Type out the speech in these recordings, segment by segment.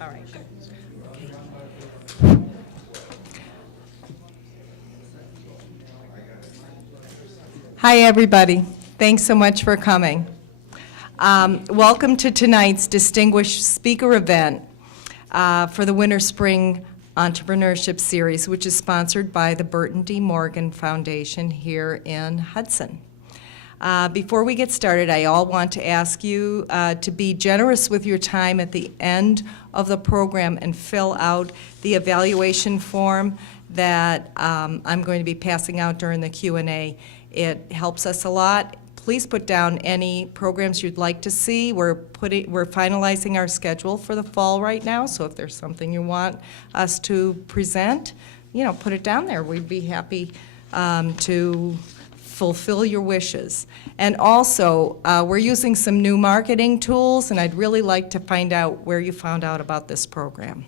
All right. Okay. Hi, everybody. Thanks so much for coming. Welcome to tonight's distinguished speaker event for the Winter Spring Entrepreneurship Series, which is sponsored by the Burton D. Morgan Foundation here in Hudson. Before we get started, I all want to ask you to be generous with your time at the end of the program and fill out the evaluation form that I'm going to be passing out during the Q&A. It helps us a lot. Please put down any programs you'd like to see. We're finalizing our schedule for the fall right now, so if there's something you want us to present, put it down there. We'd be happy to fulfill your wishes. And also, we're using some new marketing tools, and I'd really like to find out where you found out about this program.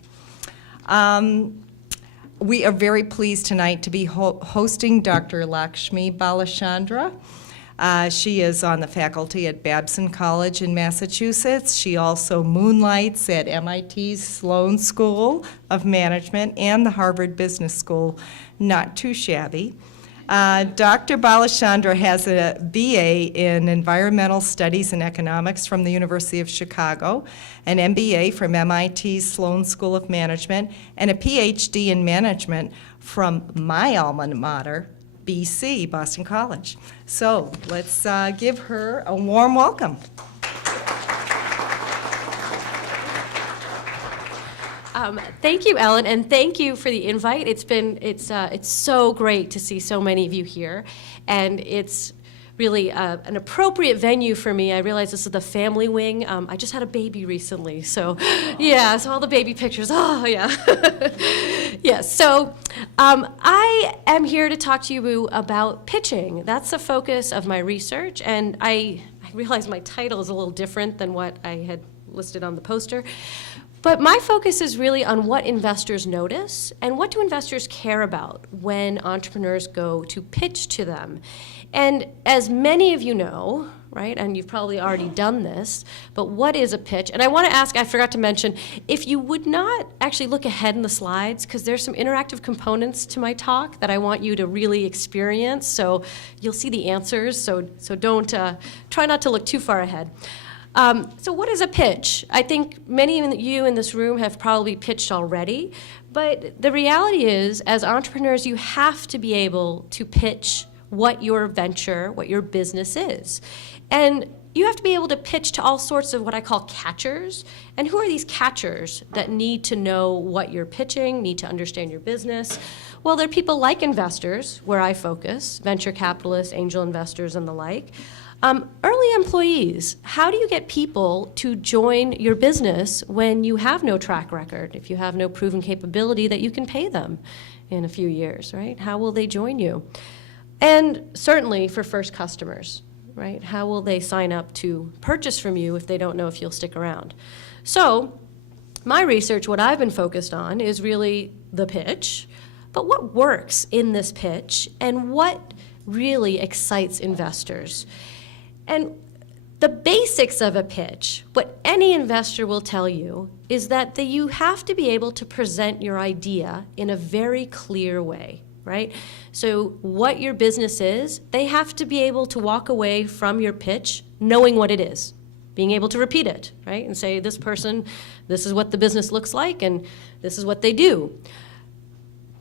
We are very pleased tonight to be hosting Dr. Lakshmi Balachandra. She is on the faculty at Babson College in Massachusetts. She also moonlights at MIT's Sloan School of Management and the Harvard Business School. Not too shabby. Dr. Balachandra has a BA in Environmental Studies and Economics from the University of Chicago, an MBA from MIT's Sloan School of Management, and a PhD in Management from my alma mater, BC, Boston College. So let's give her a warm welcome. Thank you, Ellen, and thank you for the invite. It's so great to see so many of you here, and it's really an appropriate venue for me. I realize this is the family wing. I just had a baby recently, so yeah, so all the baby pictures. Oh yeah, yeah. So I am here to talk to you about pitching. That's the focus of my research, and I realize my title is a little different than what I had listed on the poster. But my focus is really on what investors notice and what do investors care about when entrepreneurs go to pitch to them. And as many of you know, right, and you've probably already done this, but what is a pitch? And I want to ask, I forgot to mention, if you would not actually look ahead in the slides, because there's some interactive components to my talk that I want you to really experience, so you'll see the answers, so don't, try not to look too far ahead. So what is a pitch? I think many of you in this room have probably pitched already, but the reality is, as entrepreneurs, you have to be able to pitch what your venture, what your business is. And you have to be able to pitch to all sorts of what I call catchers. And who are these catchers that need to know what you're pitching, need to understand your business? Well, they're people like investors, where I focus, venture capitalists, angel investors, and the like. Early employees, how do you get people to join your business when you have no track record, if you have no proven capability that you can pay them in a few years, right? How will they join you? And certainly for first customers, right? How will they sign up to purchase from you if they don't know if you'll stick around? So my research, what I've been focused on is really the pitch, but what works in this pitch and what really excites investors. And the basics of a pitch, what any investor will tell you, is that you have to be able to present your idea in a very clear way, right? So what your business is, they have to be able to walk away from your pitch knowing what it is, being able to repeat it, right? And say, this person, this is what the business looks like, and this is what they do.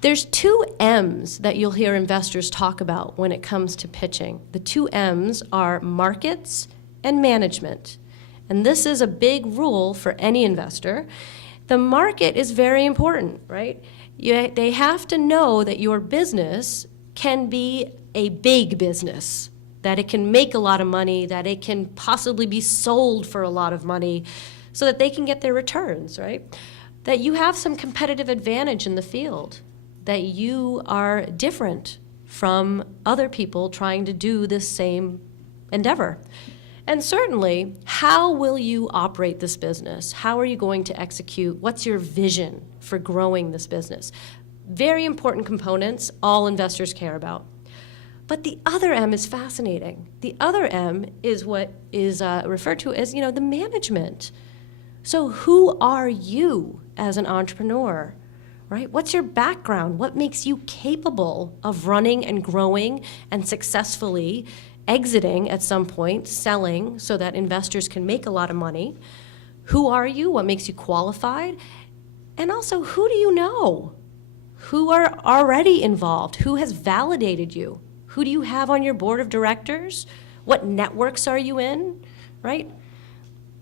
There's two M's that you'll hear investors talk about when it comes to pitching. The two M's are markets and management. And this is a big rule for any investor. The market is very important, right? They have to know that your business can be a big business, that it can make a lot of money, that it can possibly be sold for a lot of money so that they can get their returns, right? That you have some competitive advantage in the field, that you are different from other people trying to do this same endeavor. And certainly, how will you operate this business? How are you going to execute? What's your vision for growing this business? Very important components all investors care about. But the other M is fascinating. The other M is what is referred to as, the management. So who are you as an entrepreneur, right? What's your background? What makes you capable of running and growing and successfully exiting at some point, selling so that investors can make a lot of money? Who are you? What makes you qualified? And also, who do you know? Who are already involved? Who has validated you? Who do you have on your board of directors? What networks are you in, right?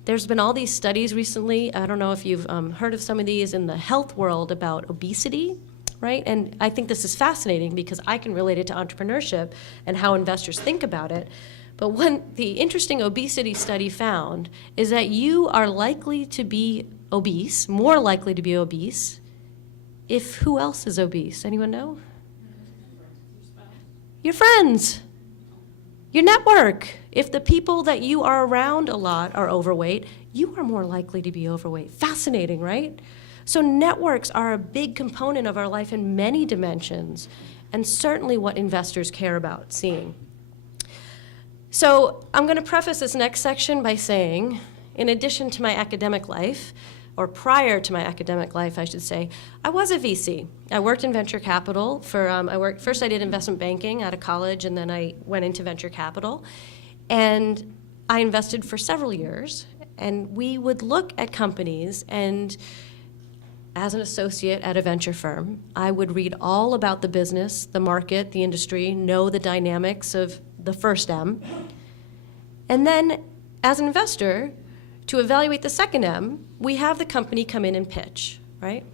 There's been all these studies recently. I don't know if you've heard of some of these in the health world about obesity, right? And I think this is fascinating because I can relate it to entrepreneurship and how investors think about it. But what the interesting obesity study found is that you are likely to be obese, more likely to be obese, if who else is obese? Anyone know? Your friends, your network. If the people that you are around a lot are overweight, you are more likely to be overweight. Fascinating, right? So networks are a big component of our life in many dimensions, and certainly what investors care about seeing. So I'm going to preface this next section by saying, in addition to my academic life, or prior to my academic life, I should say, I was a VC. I worked in venture capital first I did investment banking out of college, and then I went into venture capital. And I invested for several years, and we would look at companies, and as an associate at a venture firm, I would read all about the business, the market, the industry, know the dynamics of the first M. And then, as an investor, to evaluate the second M, we have the company come in and pitch, right?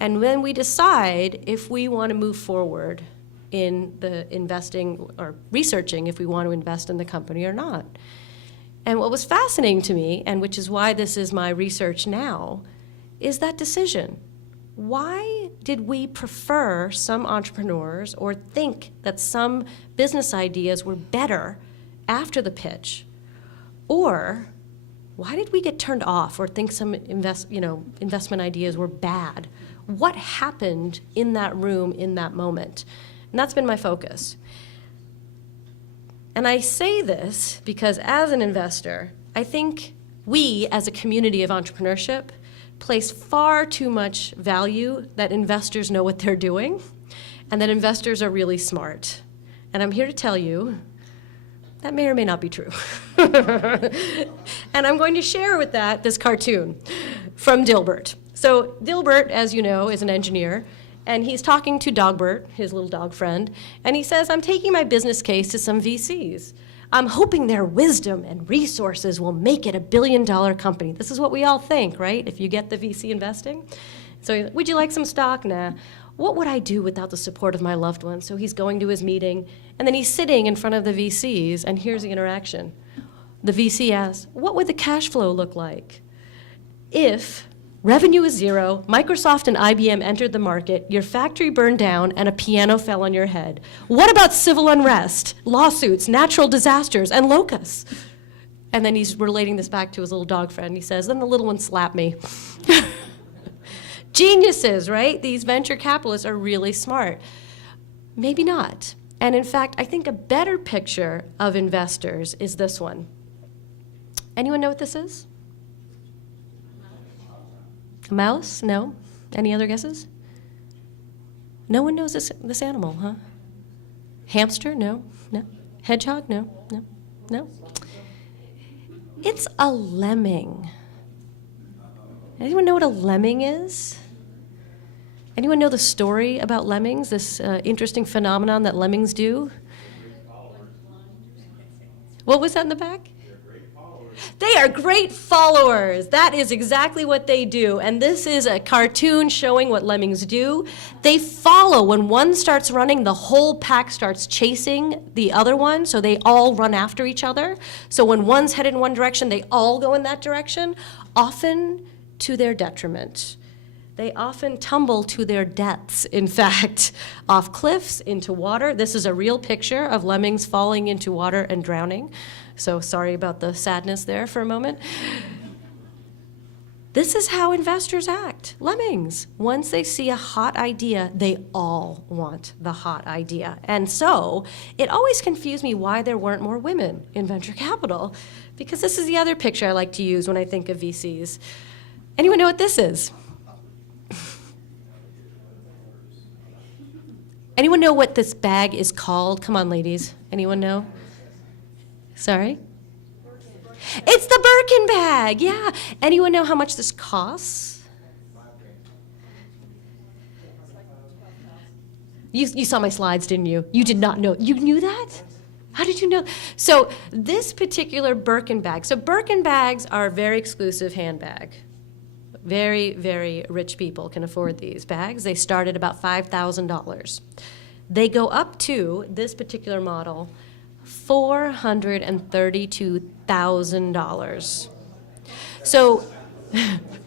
And then we decide if we want to move forward in the investing or researching if we want to invest in the company or not. And what was fascinating to me, and which is why this is my research now, is that decision. Why did we prefer some entrepreneurs or think that some business ideas were better after the pitch? Or why did we get turned off or think some investment ideas were bad? What happened in that room in that moment? And that's been my focus. And I say this because as an investor, I think we as a community of entrepreneurship place far too much value that investors know what they're doing and that investors are really smart. And I'm here to tell you that may or may not be true. And I'm going to share with that this cartoon from Dilbert. So Dilbert, as you know, is an engineer, and he's talking to Dogbert, his little dog friend, and he says, I'm taking my business case to some VCs. I'm hoping their wisdom and resources will make it $1 billion company. This is what we all think, right? If you get the VC investing. So would you like some stock? Nah. What would I do without the support of my loved ones? So he's going to his meeting, and then he's sitting in front of the VCs, and here's the interaction. The VC asks, what would the cash flow look like if revenue is zero, Microsoft and IBM entered the market, your factory burned down, and a piano fell on your head? What about civil unrest, lawsuits, natural disasters, and locusts? And then he's relating this back to his little dog friend. He says, then the little one slapped me. Geniuses, right? These venture capitalists are really smart. Maybe not. And in fact, I think a better picture of investors is this one. Anyone know what this is? A mouse? No? Any other guesses? No one knows this animal, huh? Hamster? No? No? Hedgehog? No? No? No? It's a lemming. Anyone know what a lemming is? Anyone know the story about lemmings, this interesting phenomenon that lemmings do? What was that in the back? They are great followers. That is exactly what they do. And this is a cartoon showing what lemmings do. They follow. When one starts running, the whole pack starts chasing the other one, so they all run after each other. So when one's headed in one direction, they all go in that direction, often to their detriment. They often tumble to their deaths, in fact, off cliffs, into water. This is a real picture of lemmings falling into water and drowning. So sorry about the sadness there for a moment. This is how investors act. Lemmings. Once they see a hot idea, they all want the hot idea. And so it always confused me why there weren't more women in venture capital, because this is the other picture I like to use when I think of VCs. Anyone know what this is? Anyone know what this bag is called? Come on, ladies. Anyone know? Sorry? It's the Birkin bag, yeah. Anyone know how much this costs? You saw my slides, didn't you? You did not know. You knew that? How did you know? So this particular Birkin bag, so Birkin bags are a very exclusive handbag. Very, very rich people can afford these bags. They start at about $5,000. They go up to, this particular model, $432,000. So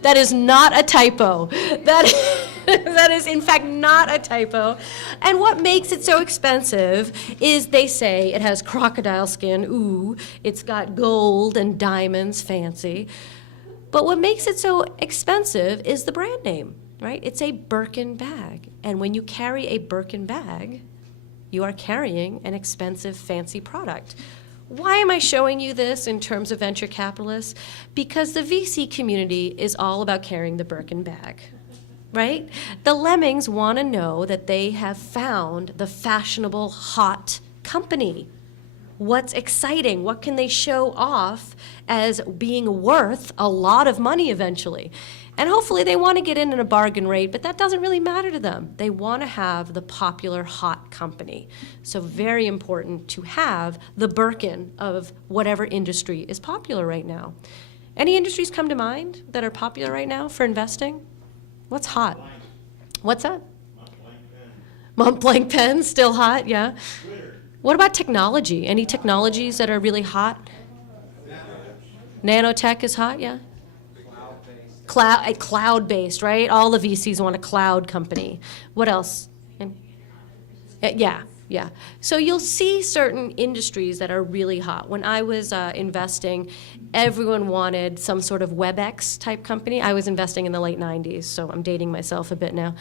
that is not a typo. That is, in fact, not a typo. And what makes it so expensive is they say it has crocodile skin, ooh, it's got gold and diamonds, fancy. But what makes it so expensive is the brand name, right? It's a Birkin bag. And when you carry a Birkin bag, you are carrying an expensive, fancy product. Why am I showing you this in terms of venture capitalists? Because the VC community is all about carrying the Birkin bag, right? The lemmings want to know that they have found the fashionable, hot company. What's exciting? What can they show off as being worth a lot of money eventually? And hopefully they want to get in at a bargain rate, but that doesn't really matter to them. They want to have the popular hot company. So very important to have the Birkin of whatever industry is popular right now. Any industries come to mind that are popular right now for investing? What's hot? What's that? Mont Blanc pens, still hot, yeah. What about technology? Any technologies that are really hot? Nanotech is hot, yeah. Cloud-based, right? All the VCs want a cloud company. What else? Yeah. So you'll see certain industries that are really hot. When I was investing, everyone wanted some sort of WebEx type company. I was investing in the late 90s, so I'm dating myself a bit now.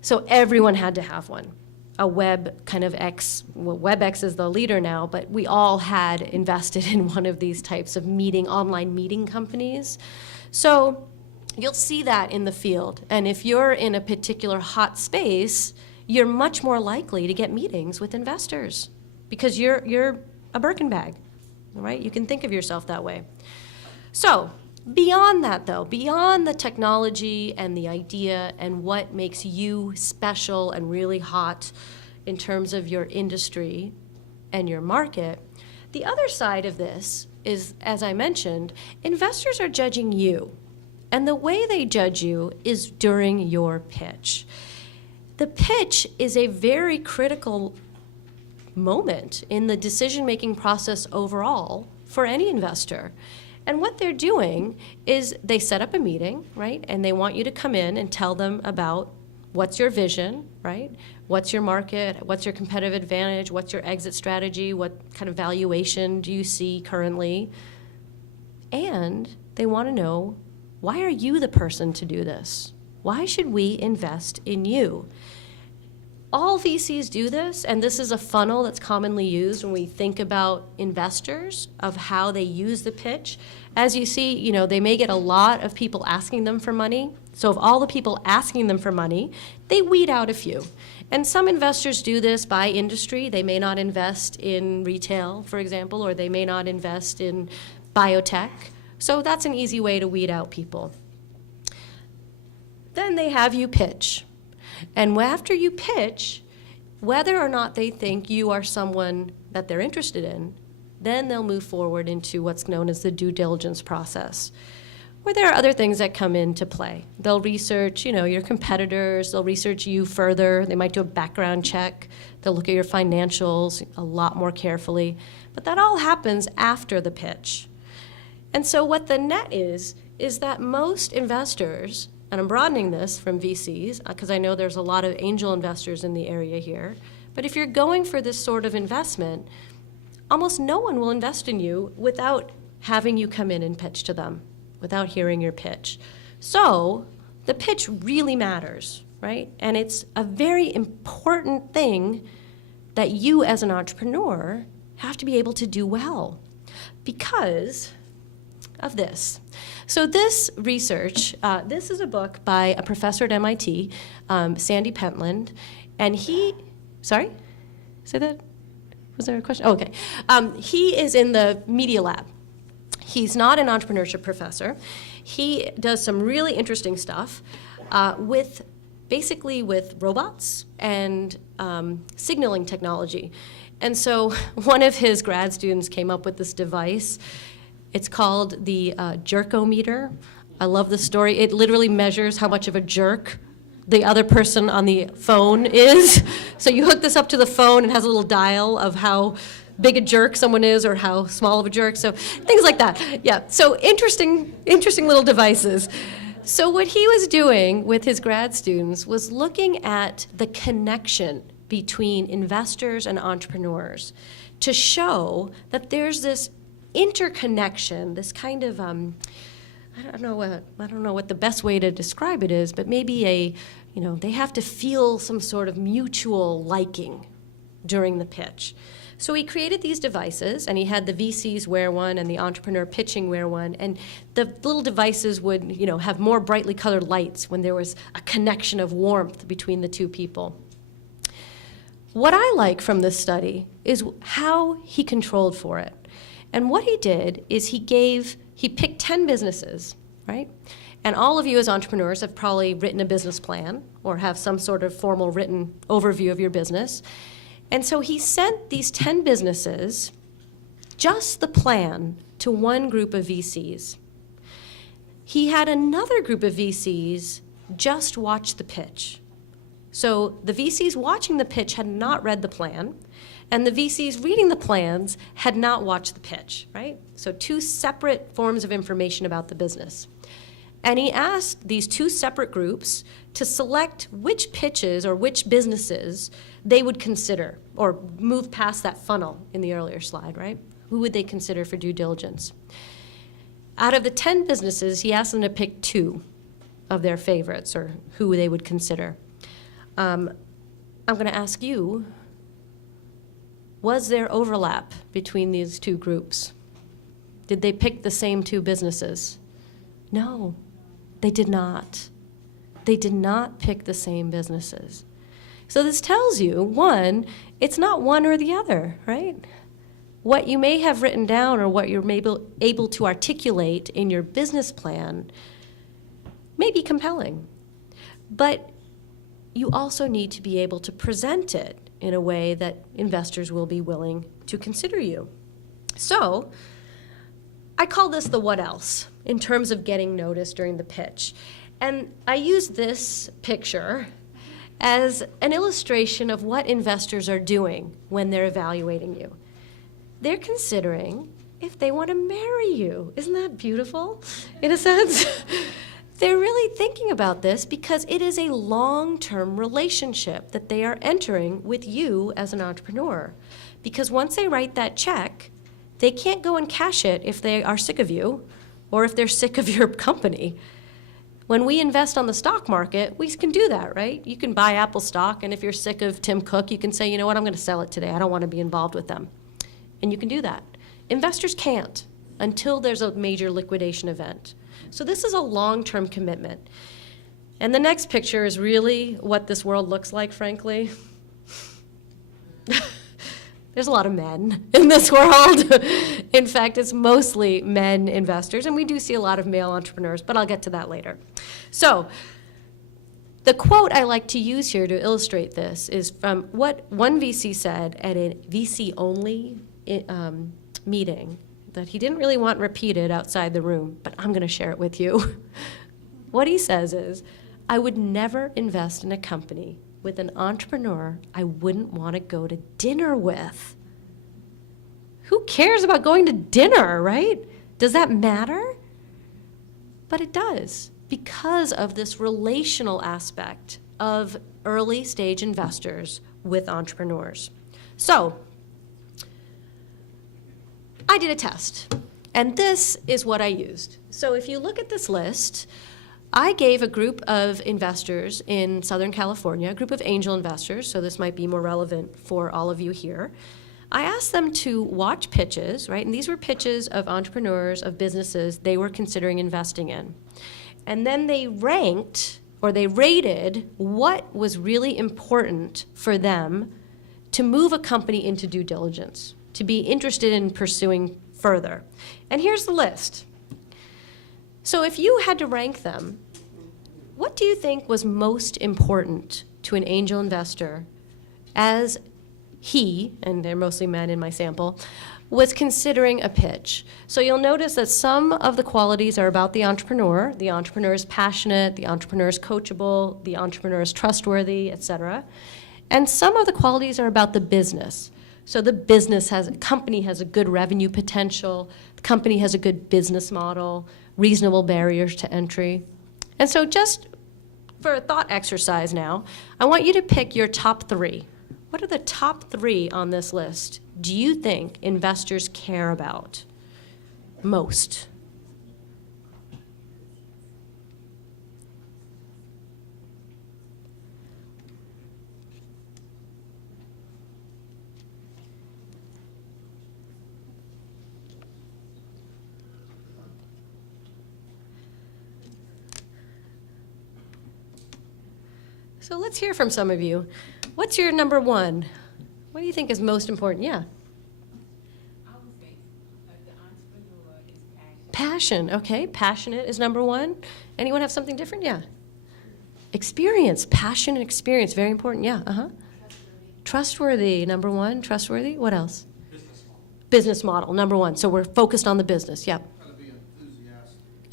So everyone had to have one. A web kind of X, well, WebEx is the leader now, but we all had invested in one of these types of online meeting companies. So you'll see that in the field. And if you're in a particular hot space, you're much more likely to get meetings with investors because you're a Birkin bag, right? You can think of yourself that way. So beyond that, though, beyond the technology and the idea and what makes you special and really hot in terms of your industry and your market, the other side of this is, as I mentioned, investors are judging you. And the way they judge you is during your pitch. The pitch is a very critical moment in the decision-making process overall for any investor. And what they're doing is they set up a meeting, right? And they want you to come in and tell them about what's your vision, right? What's your market? What's your competitive advantage? What's your exit strategy? What kind of valuation do you see currently? And they want to know, why are you the person to do this? Why should we invest in you? All VCs do this, and this is a funnel that's commonly used when we think about investors of how they use the pitch. As you see, they may get a lot of people asking them for money. So of all the people asking them for money, they weed out a few. And some investors do this by industry. They may not invest in retail, for example, or they may not invest in biotech. So that's an easy way to weed out people. Then they have you pitch. And after you pitch, whether or not they think you are someone that they're interested in, then they'll move forward into what's known as the due diligence process, where there are other things that come into play. They'll research, your competitors, they'll research you further, they might do a background check, they'll look at your financials a lot more carefully, but that all happens after the pitch. And so what the net is that most investors, and I'm broadening this from VCs, because I know there's a lot of angel investors in the area here, but if you're going for this sort of investment, almost no one will invest in you without having you come in and pitch to them, without hearing your pitch. So the pitch really matters, right? And it's a very important thing that you as an entrepreneur have to be able to do well because of this. So this research, this is a book by a professor at MIT, Sandy Pentland, and sorry? Say that? Was there a question? Oh, okay. He is in the media lab. He's not an entrepreneurship professor. He does some really interesting stuff basically with robots and signaling technology. And so one of his grad students came up with this device. It's called the jerkometer. I love the story. It literally measures how much of a jerk the other person on the phone is. So you hook this up to the phone and it has a little dial of how big a jerk someone is or how small of a jerk. So things like that. Yeah. So interesting little devices. So what he was doing with his grad students was looking at the connection between investors and entrepreneurs to show that there's this interconnection, this kind of, I don't know what the best way to describe it is, but maybe they have to feel some sort of mutual liking during the pitch. So he created these devices, and he had the VCs wear one and the entrepreneur pitching wear one, and the little devices would, have more brightly colored lights when there was a connection of warmth between the two people. What I like from this study is how he controlled for it. And what he did is he picked 10 businesses, right? And all of you as entrepreneurs have probably written a business plan or have some sort of formal written overview of your business. And so he sent these 10 businesses, just the plan, to one group of VCs. He had another group of VCs just watch the pitch. So the VCs watching the pitch had not read the plan, and the VCs reading the plans had not watched the pitch, right? So two separate forms of information about the business. And he asked these two separate groups to select which pitches or which businesses they would consider, or move past that funnel in the earlier slide, right? Who would they consider for due diligence? Out of the 10 businesses, he asked them to pick 2 of their favorites, or who they would consider. I'm going to ask you, was there overlap between these 2 groups? Did they pick the same 2 businesses? No, they did not. They did not pick the same businesses. So this tells you, one, it's not one or the other, right? What you may have written down or what you're able to articulate in your business plan may be compelling, but you also need to be able to present it in a way that investors will be willing to consider you. So I call this the what else in terms of getting noticed during the pitch. And I use this picture as an illustration of what investors are doing when they're evaluating you. They're considering if they want to marry you. Isn't that beautiful, in a sense? They're really thinking about this because it is a long-term relationship that they are entering with you as an entrepreneur. Because once they write that check, they can't go and cash it if they are sick of you or if they're sick of your company. When we invest on the stock market, we can do that, right? You can buy Apple stock, and if you're sick of Tim Cook, you can say, you know what, I'm going to sell it today. I don't want to be involved with them. And you can do that. Investors can't until there's a major liquidation event. So this is a long-term commitment. And the next picture is really what this world looks like, frankly. There's a lot of men in this world. In fact, it's mostly men investors, and we do see a lot of male entrepreneurs, but I'll get to that later. So the quote I like to use here to illustrate this is from what one VC said at a VC-only meeting that he didn't really want repeated outside the room, but I'm going to share it with you. What he says is, I would never invest in a company with an entrepreneur I wouldn't want to go to dinner with. Who cares about going to dinner, right? Does that matter? But it does, because of this relational aspect of early stage investors with entrepreneurs. So I did a test, and this is what I used. So if you look at this list, I gave a group of investors in Southern California, a group of angel investors, so this might be more relevant for all of you here. I asked them to watch pitches, right? And these were pitches of entrepreneurs, of businesses they were considering investing in. And then they ranked, or they rated, what was really important for them to move a company into due diligence, to be interested in pursuing further. And here's the list. So if you had to rank them, what do you think was most important to an angel investor as he, and they're mostly men in my sample, was considering a pitch? So you'll notice that some of the qualities are about the entrepreneur. The entrepreneur is passionate, the entrepreneur is coachable, the entrepreneur is trustworthy, etc. And some of the qualities are about the business. So the company has a good revenue potential, the company has a good business model, reasonable barriers to entry. And so just for a thought exercise now, I want you to pick your top 3. What are the top 3 on this list do you think investors care about most? So let's hear from some of you. What's your number 1? What do you think is most important? Yeah. I would say the entrepreneur is passionate. Passion, okay. Passionate is number 1. Anyone have something different? Yeah. Experience, passion and experience, very important. Yeah, Trustworthy, number 1. Trustworthy. What else? Business model. Business model, number 1. So we're focused on the business. Yep. Gotta be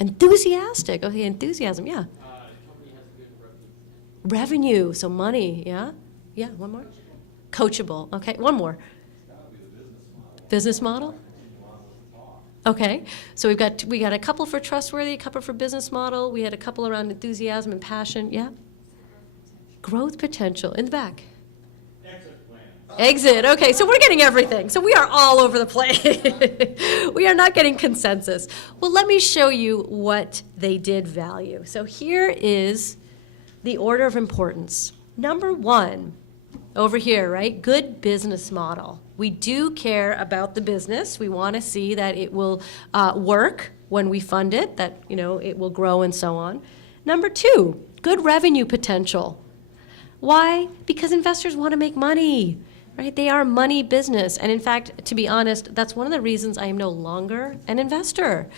enthusiastic. Enthusiastic. Okay, enthusiasm. Yeah. Company has a good reputation. Revenue, so money. Yeah. Yeah. One more. Coachable. Okay. One more. Business model. Okay. So we got a couple for trustworthy, a couple for business model. We had a couple around enthusiasm and passion. Yeah. Growth potential in the back. Exit. Okay, so we're getting everything. So we are all over the place. We are not getting consensus. Well, let me show you what they did value. So here is the order of importance. Number 1, over here, right? Good business model. We do care about the business. We want to see that it will work when we fund it, that it will grow and so on. Number 2, good revenue potential. Why? Because investors want to make money, right? They are a money business. And in fact, to be honest, that's one of the reasons I am no longer an investor.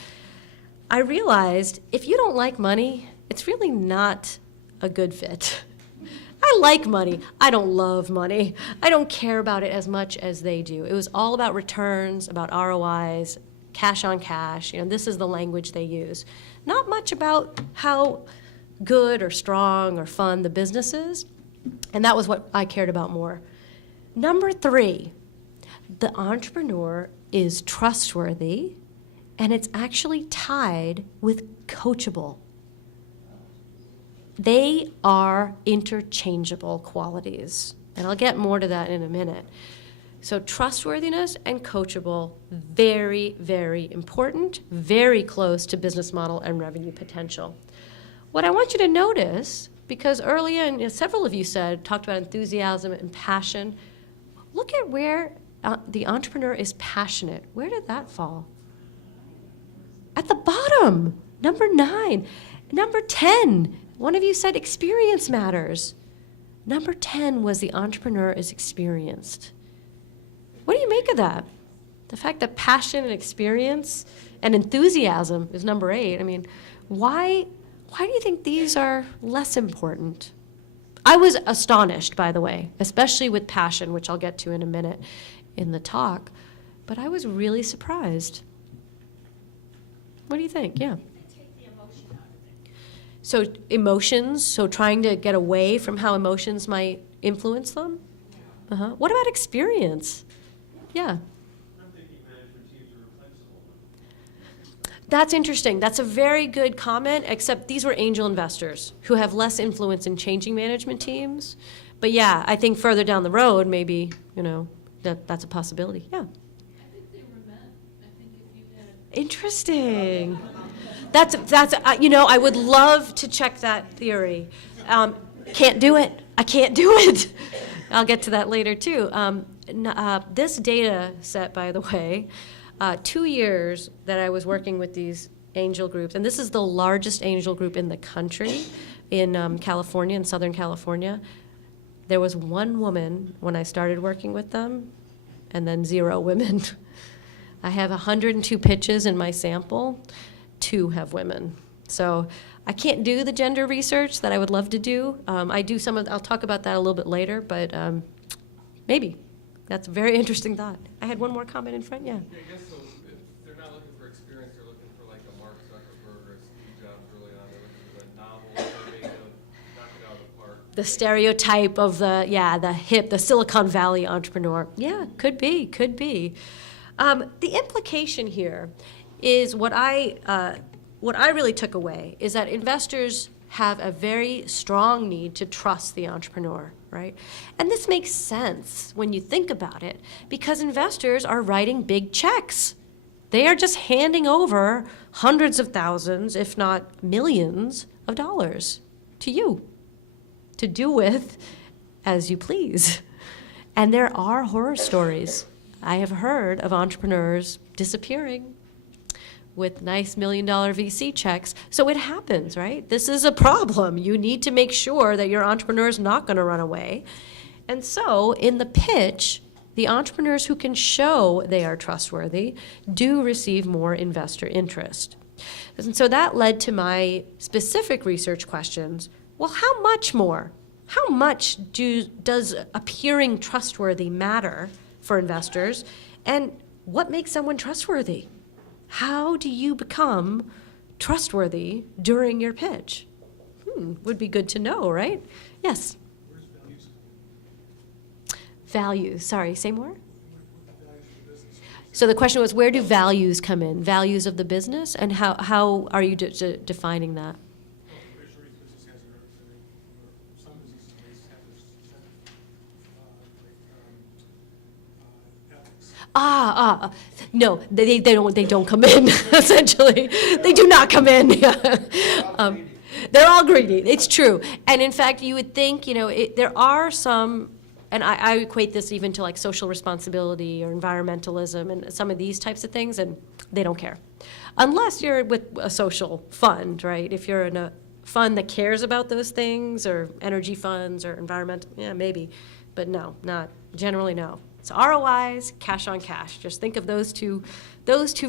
I realized if you don't like money, it's really not a good fit. I like money. I don't love money. I don't care about it as much as they do. It was all about returns, about ROIs, cash on cash. This is the language they use. Not much about how good or strong or fun the business is. And that was what I cared about more. Number 3, the entrepreneur is trustworthy, and it's actually tied with coachable. They are interchangeable qualities, and I'll get more to that in a minute. So trustworthiness and coachable, very, very important, very close to business model and revenue potential. What I want you to notice, because earlier, and several of you talked about enthusiasm and passion, look at where the entrepreneur is passionate. Where did that fall? At the bottom, number 9. Number 10, one of you said experience matters. Number 10 was the entrepreneur is experienced. What do you make of that? The fact that passion and experience and enthusiasm is number 8. I mean, why do you think these are less important? I was astonished, by the way, especially with passion, which I'll get to in a minute in the talk, but I was really surprised. What do you think? Yeah. So emotions, so trying to get away from how emotions might influence them? What about experience? Yeah. I'm thinking management teams are replaceable. That's interesting. That's a very good comment, except these were angel investors who have less influence in changing management teams. But yeah, I think further down the road, maybe, that's a possibility. Yeah. I think they were meant. I think if you had. Interesting. That's I would love to check that theory. Can't do it. I can't do it. I'll get to that later too. this data set, by the way, 2 years that I was working with these angel groups, and this is the largest angel group in the country, in California, in Southern California. There was one woman when I started working with them, and then 0 women. I have 102 pitches in my sample, 2 have women. So I can't do the gender research that I would love to do. I do some of, I'll talk about that a little bit later, but maybe. That's a very interesting thought. I had one more comment in front, yeah. Yeah, I guess so. If they're not looking for experience, they're looking for like a Mark Zuckerberg or a Steve Jobs early on. They're looking for the novel, innovative, knock it out of the park. The stereotype of the hip, the Silicon Valley entrepreneur. Yeah, could be, could be. The implication here is what I really took away is that investors have a very strong need to trust the entrepreneur, right? And this makes sense when you think about it, because investors are writing big checks. They are just handing over hundreds of thousands, if not millions, of dollars to you to do with as you please. And there are horror stories. I have heard of entrepreneurs disappearing with nice $1 million VC checks. So it happens, right? This is a problem. You need to make sure that your entrepreneur is not going to run away. And so in the pitch, the entrepreneurs who can show they are trustworthy do receive more investor interest. And so that led to my specific research questions. Well, how much more? How much does appearing trustworthy matter for investors? And what makes someone trustworthy? How do you become trustworthy during your pitch? Would be good to know, right? Yes? Where's values? Values, sorry, say more? So the question was, where do values come in? Values of the business, and how are you defining that? Some businesses have ethics. No, they don't come in, essentially. They do not come in. They're all greedy. It's true. And in fact, you would think, there are some, and I equate this even to like social responsibility or environmentalism and some of these types of things, and they don't care. Unless you're with a social fund, right? If you're in a fund that cares about those things, or energy funds or environmental, yeah, maybe. But no, generally no. So ROIs, cash on cash. Just think of those two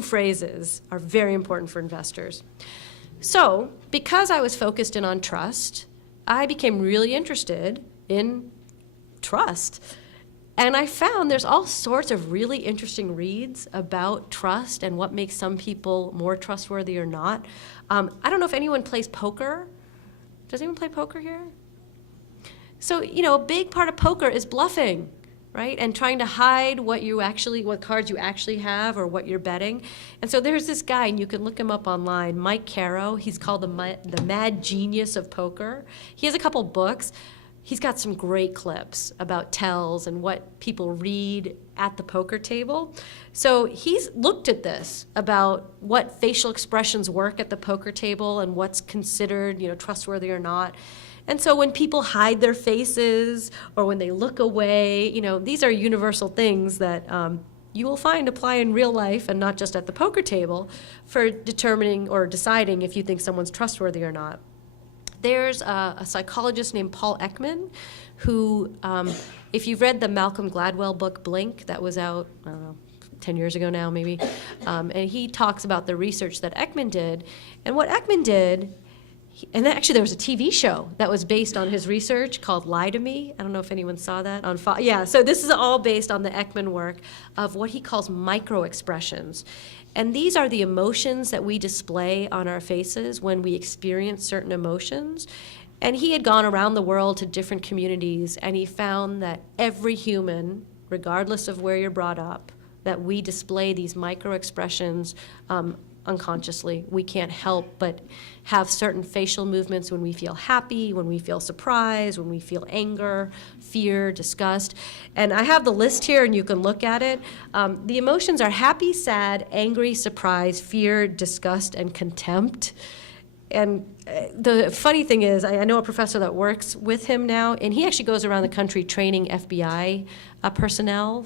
phrases are very important for investors. So because I was focused in on trust, I became really interested in trust. And I found there's all sorts of really interesting reads about trust and what makes some people more trustworthy or not. I don't know if anyone plays poker. Does anyone play poker here? So, a big part of poker is bluffing, right? And trying to hide what cards you actually have or what you're betting. And so there's this guy, and you can look him up online, Mike Caro. He's called the mad genius of poker. He has a couple books. He's got some great clips about tells and what people read at the poker table. So he's looked at this, about what facial expressions work at the poker table and what's considered, trustworthy or not. And so when people hide their faces or when they look away, these are universal things that you will find apply in real life and not just at the poker table for determining or deciding if you think someone's trustworthy or not. There's a psychologist named Paul Ekman who, if you've read the Malcolm Gladwell book, Blink, that was out, I don't know, 10 years ago now maybe, and he talks about the research that Ekman did. And what Ekman did, and actually there was a TV show that was based on his research called Lie to Me. I don't know if anyone saw that on Fox. Yeah, so this is all based on the Ekman work of what he calls micro-expressions. And these are the emotions that we display on our faces when we experience certain emotions. And he had gone around the world to different communities, and he found that every human, regardless of where you're brought up, that we display these micro-expressions unconsciously. We can't help but have certain facial movements when we feel happy, when we feel surprise, when we feel anger, fear, disgust. And I have the list here, and you can look at it. The emotions are happy, sad, angry, surprise, fear, disgust, and contempt. And the funny thing is, I know a professor that works with him now, and he actually goes around the country training FBI personnel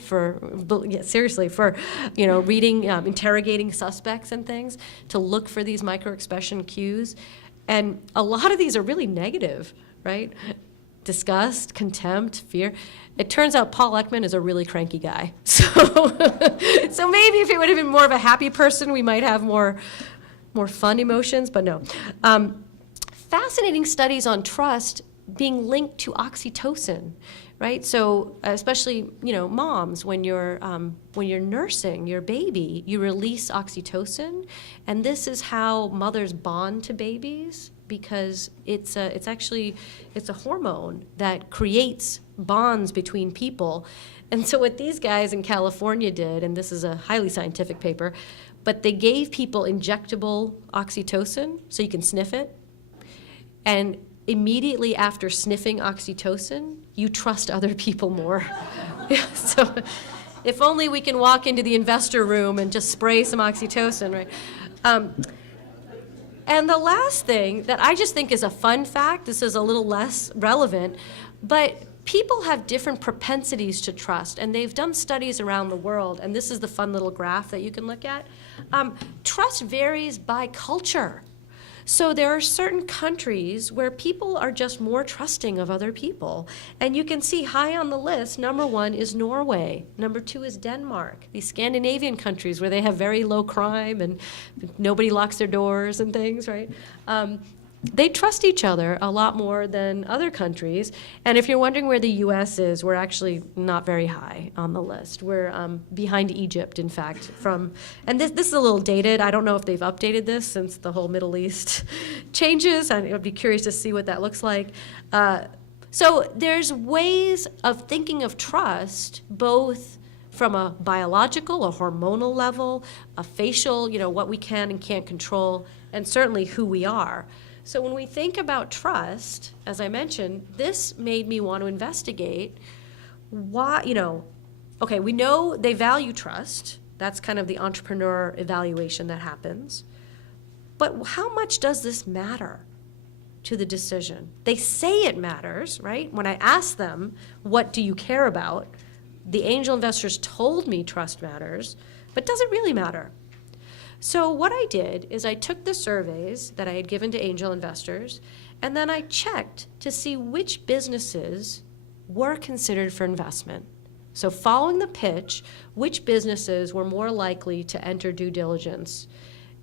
seriously, for, reading, interrogating suspects and things to look for these microexpression cues. And a lot of these are really negative, right? Disgust, contempt, fear. It turns out Paul Ekman is a really cranky guy. So, so maybe if it would have been more of a happy person, we might have more fun emotions, but no. Fascinating studies on trust being linked to oxytocin, right? So especially, moms, when you're nursing your baby, you release oxytocin, and this is how mothers bond to babies, because it's a hormone that creates bonds between people. And so what these guys in California did, and this is a highly scientific paper, but they gave people injectable oxytocin so you can sniff it. And immediately after sniffing oxytocin, you trust other people more. So if only we can walk into the investor room and just spray some oxytocin, right? And the last thing that I just think is a fun fact, this is a little less relevant, but people have different propensities to trust, and they've done studies around the world, and this is the fun little graph that you can look at. Trust varies by culture. So there are certain countries where people are just more trusting of other people. And you can see high on the list, number 1 is Norway. Number 2 is Denmark, these Scandinavian countries where they have very low crime and nobody locks their doors and things, right? They trust each other a lot more than other countries. And if you're wondering where the US is, we're actually not very high on the list. We're behind Egypt, in fact, and this is a little dated. I don't know if they've updated this since the whole Middle East changes. I'd be curious to see what that looks like. So there's ways of thinking of trust, both from a biological, a hormonal level, a facial, what we can and can't control, and certainly who we are. So when we think about trust, as I mentioned, this made me want to investigate why, okay, we know they value trust. That's kind of the entrepreneur evaluation that happens. But how much does this matter to the decision? They say it matters, right? When I ask them, what do you care about? The angel investors told me trust matters, but does it really matter? So what I did is I took the surveys that I had given to angel investors, and then I checked to see which businesses were considered for investment. So following the pitch, which businesses were more likely to enter due diligence,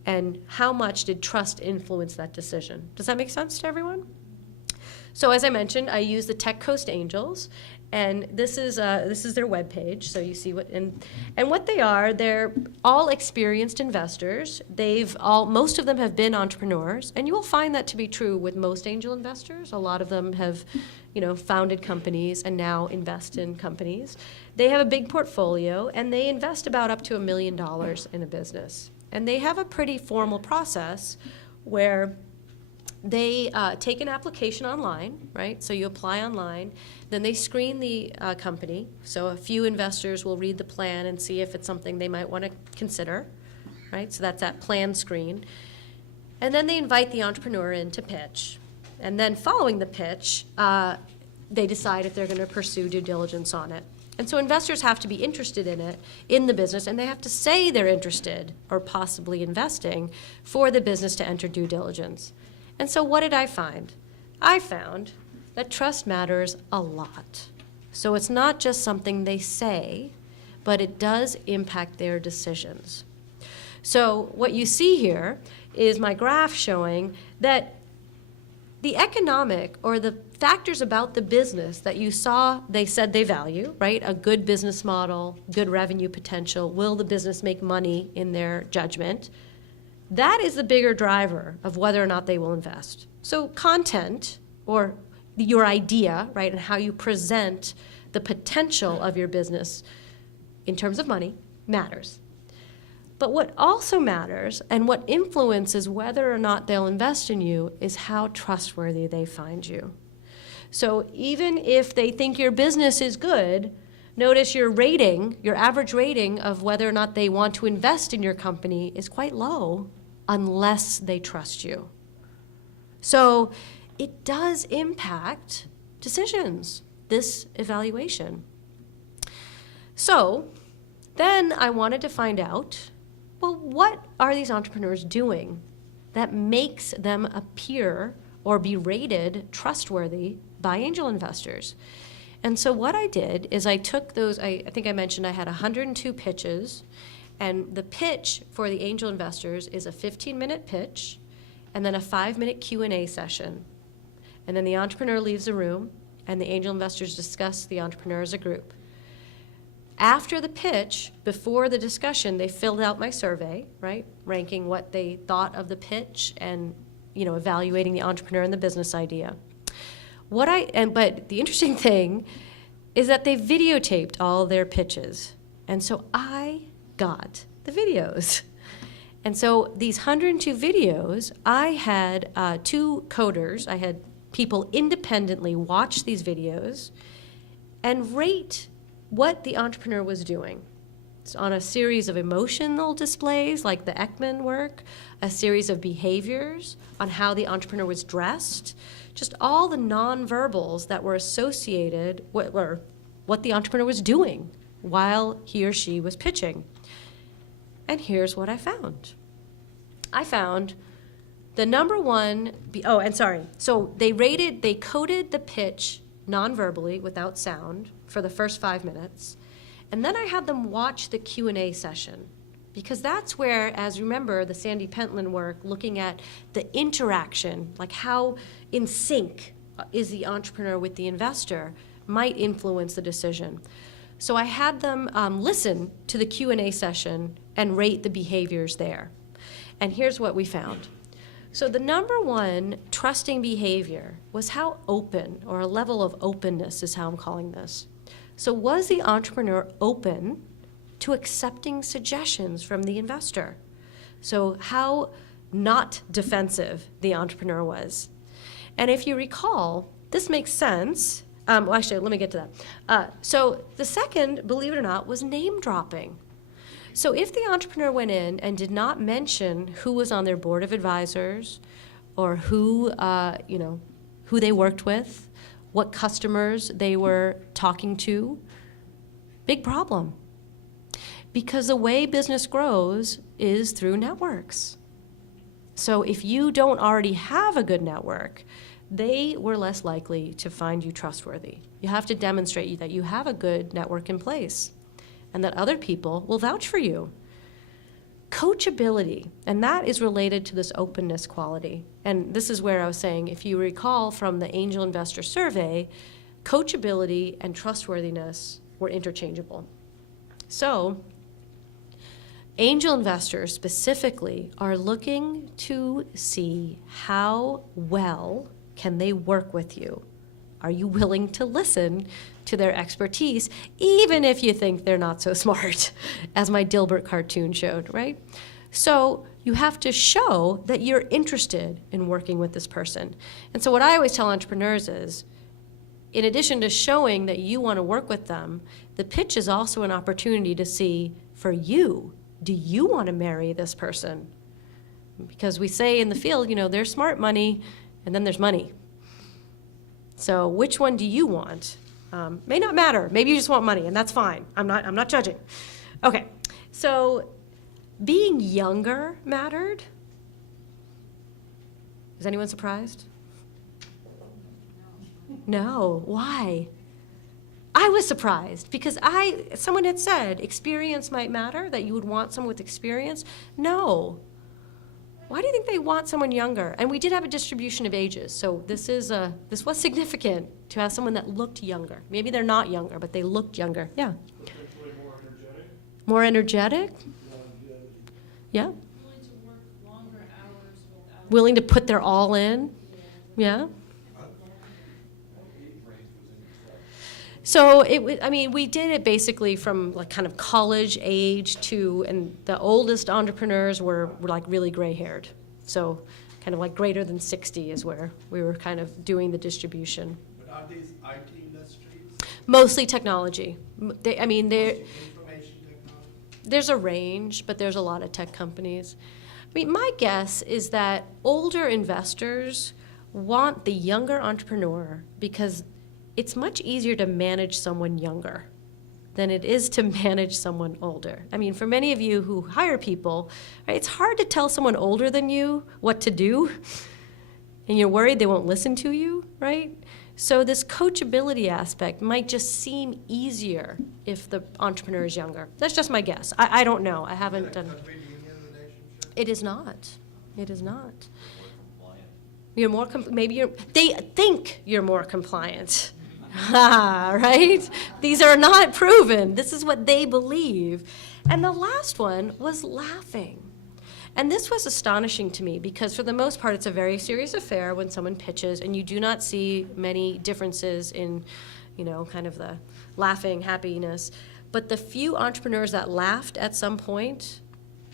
and how much did trust influence that decision? Does that make sense to everyone? So as I mentioned, I used the Tech Coast Angels, and this is their webpage. So you see and what they are. They're all experienced investors. Most of them have been entrepreneurs, and you will find that to be true with most angel investors. A lot of them have, founded companies and now invest in companies. They have a big portfolio, and they invest about up to $1 million in a business. And they have a pretty formal process where they take an application online, right? So you apply online. Then they screen the company. So a few investors will read the plan and see if it's something they might want to consider, right? So that's that plan screen. And then they invite the entrepreneur in to pitch. And then following the pitch, they decide if they're going to pursue due diligence on it. And so investors have to be interested in it, in the business, and they have to say they're interested or possibly investing for the business to enter due diligence. And so what did I find? I found that trust matters a lot. So it's not just something they say, but it does impact their decisions. So what you see here is my graph showing that the economic or the factors about the business that you saw they said they value, right? A good business model, good revenue potential, will the business make money in their judgment? That is the bigger driver of whether or not they will invest. So content, or your idea, right, and how you present the potential of your business in terms of money matters. But what also matters and what influences whether or not they'll invest in you is how trustworthy they find you. So even if they think your business is good, notice your rating, your average rating of whether or not they want to invest in your company is quite low unless they trust you. So it does impact decisions, this evaluation. So then I wanted to find out, well, what are these entrepreneurs doing that makes them appear or be rated trustworthy by angel investors? And so what I did is I took those, I think I mentioned I had 102 pitches, and the pitch for the angel investors is a 15-minute pitch and then a 5-minute Q&A session. And then the entrepreneur leaves the room and the angel investors discuss the entrepreneur as a group. After the pitch, before the discussion, they filled out my survey, right? Ranking what they thought of the pitch and, evaluating the entrepreneur and the business idea. But the interesting thing is that they videotaped all their pitches. And so I got the videos. And so these 102 videos, I had 2 coders. I had people independently watch these videos and rate what the entrepreneur was doing. It's on a series of emotional displays like the Ekman work, a series of behaviors on how the entrepreneur was dressed, just all the nonverbals that were associated with what the entrepreneur was doing while he or she was pitching. And here's what I found. I found the number one, so they coded the pitch non-verbally without sound for the first 5 minutes, and then I had them watch the Q&A session, because that's where, as remember, the Sandy Pentland work, looking at the interaction, like how in sync is the entrepreneur with the investor, might influence the decision. So I had them listen to the Q&A session and rate the behaviors there. And here's what we found. So the number one trusting behavior was how open, or a level of openness is how I'm calling this. So was the entrepreneur open to accepting suggestions from the investor? So how not defensive the entrepreneur was. And if you recall, this makes sense. Actually, let me get to that. So the second, believe it or not, was name dropping. So if the entrepreneur went in and did not mention who was on their board of advisors, or who they worked with, what customers they were talking to, big problem. Because the way business grows is through networks. So if you don't already have a good network, they were less likely to find you trustworthy. You have to demonstrate that you have a good network in place and that other people will vouch for you. Coachability, and that is related to this openness quality. And this is where I was saying, if you recall from the angel investor survey, coachability and trustworthiness were interchangeable. So angel investors specifically are looking to see how well can they work with you. Are you willing to listen to their expertise, even if you think they're not so smart, as my Dilbert cartoon showed, right? So you have to show that you're interested in working with this person. And so what I always tell entrepreneurs is, in addition to showing that you want to work with them, the pitch is also an opportunity to see, for you, do you want to marry this person? Because we say in the field, there's smart money, and then there's money. So which one do you want? May not matter. Maybe you just want money, and that's fine. I'm not judging. Okay, so being younger mattered. Is anyone surprised? No. Why? I was surprised because someone had said experience might matter, that you would want someone with experience. No. Why do you think they want someone younger? And we did have a distribution of ages, so this was significant to have someone that looked younger. Maybe they're not younger, but they looked younger. Yeah. Potentially more energetic. More energetic? Yeah. Willing to work longer hours without. Willing to put their all in? Yeah. So we did it basically from like kind of college age to, and the oldest entrepreneurs were like really gray haired. So kind of like greater than 60 is where we were kind of doing the distribution. But are these IT industries? Mostly technology. They're, Information technology? there's a range, but there's a lot of tech companies. My guess is that older investors want the younger entrepreneur because it's much easier to manage someone younger than it is to manage someone older. I mean, for many of you who hire people, right, it's hard to tell someone older than you what to do, and you're worried they won't listen to you, right? So this coachability aspect might just seem easier if the entrepreneur is younger. That's just my guess. I don't know. I haven't done. It is not. It is not. You're more they think you're more compliant. Right? These are not proven. This is what they believe. And the last one was laughing. And this was astonishing to me because for the most part, it's a very serious affair when someone pitches, and you do not see many differences in, kind of the laughing, happiness. But the few entrepreneurs that laughed at some point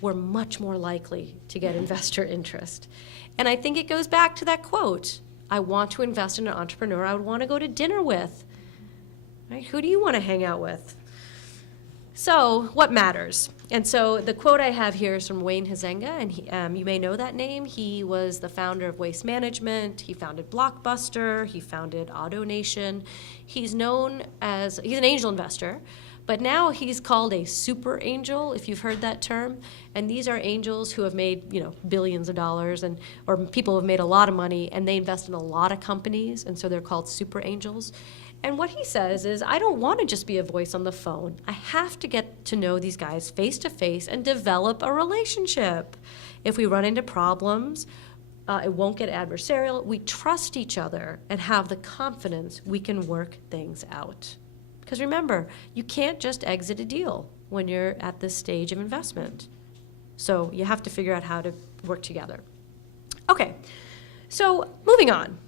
were much more likely to get investor interest. And I think it goes back to that quote, I want to invest in an entrepreneur I would want to go to dinner with. Right? Who do you want to hang out with? So what matters? And so the quote I have here is from Wayne Huizenga, and you may know that name. He was the founder of Waste Management. He founded Blockbuster. He founded AutoNation. He's an angel investor, but now he's called a super angel, if you've heard that term. And these are angels who have made, billions of dollars, or people who have made a lot of money, and they invest in a lot of companies, and so they're called super angels. And what he says is, I don't want to just be a voice on the phone. I have to get to know these guys face to face and develop a relationship. If we run into problems, it won't get adversarial. We trust each other and have the confidence we can work things out. Because remember, you can't just exit a deal when you're at this stage of investment. So you have to figure out how to work together. Okay, so moving on.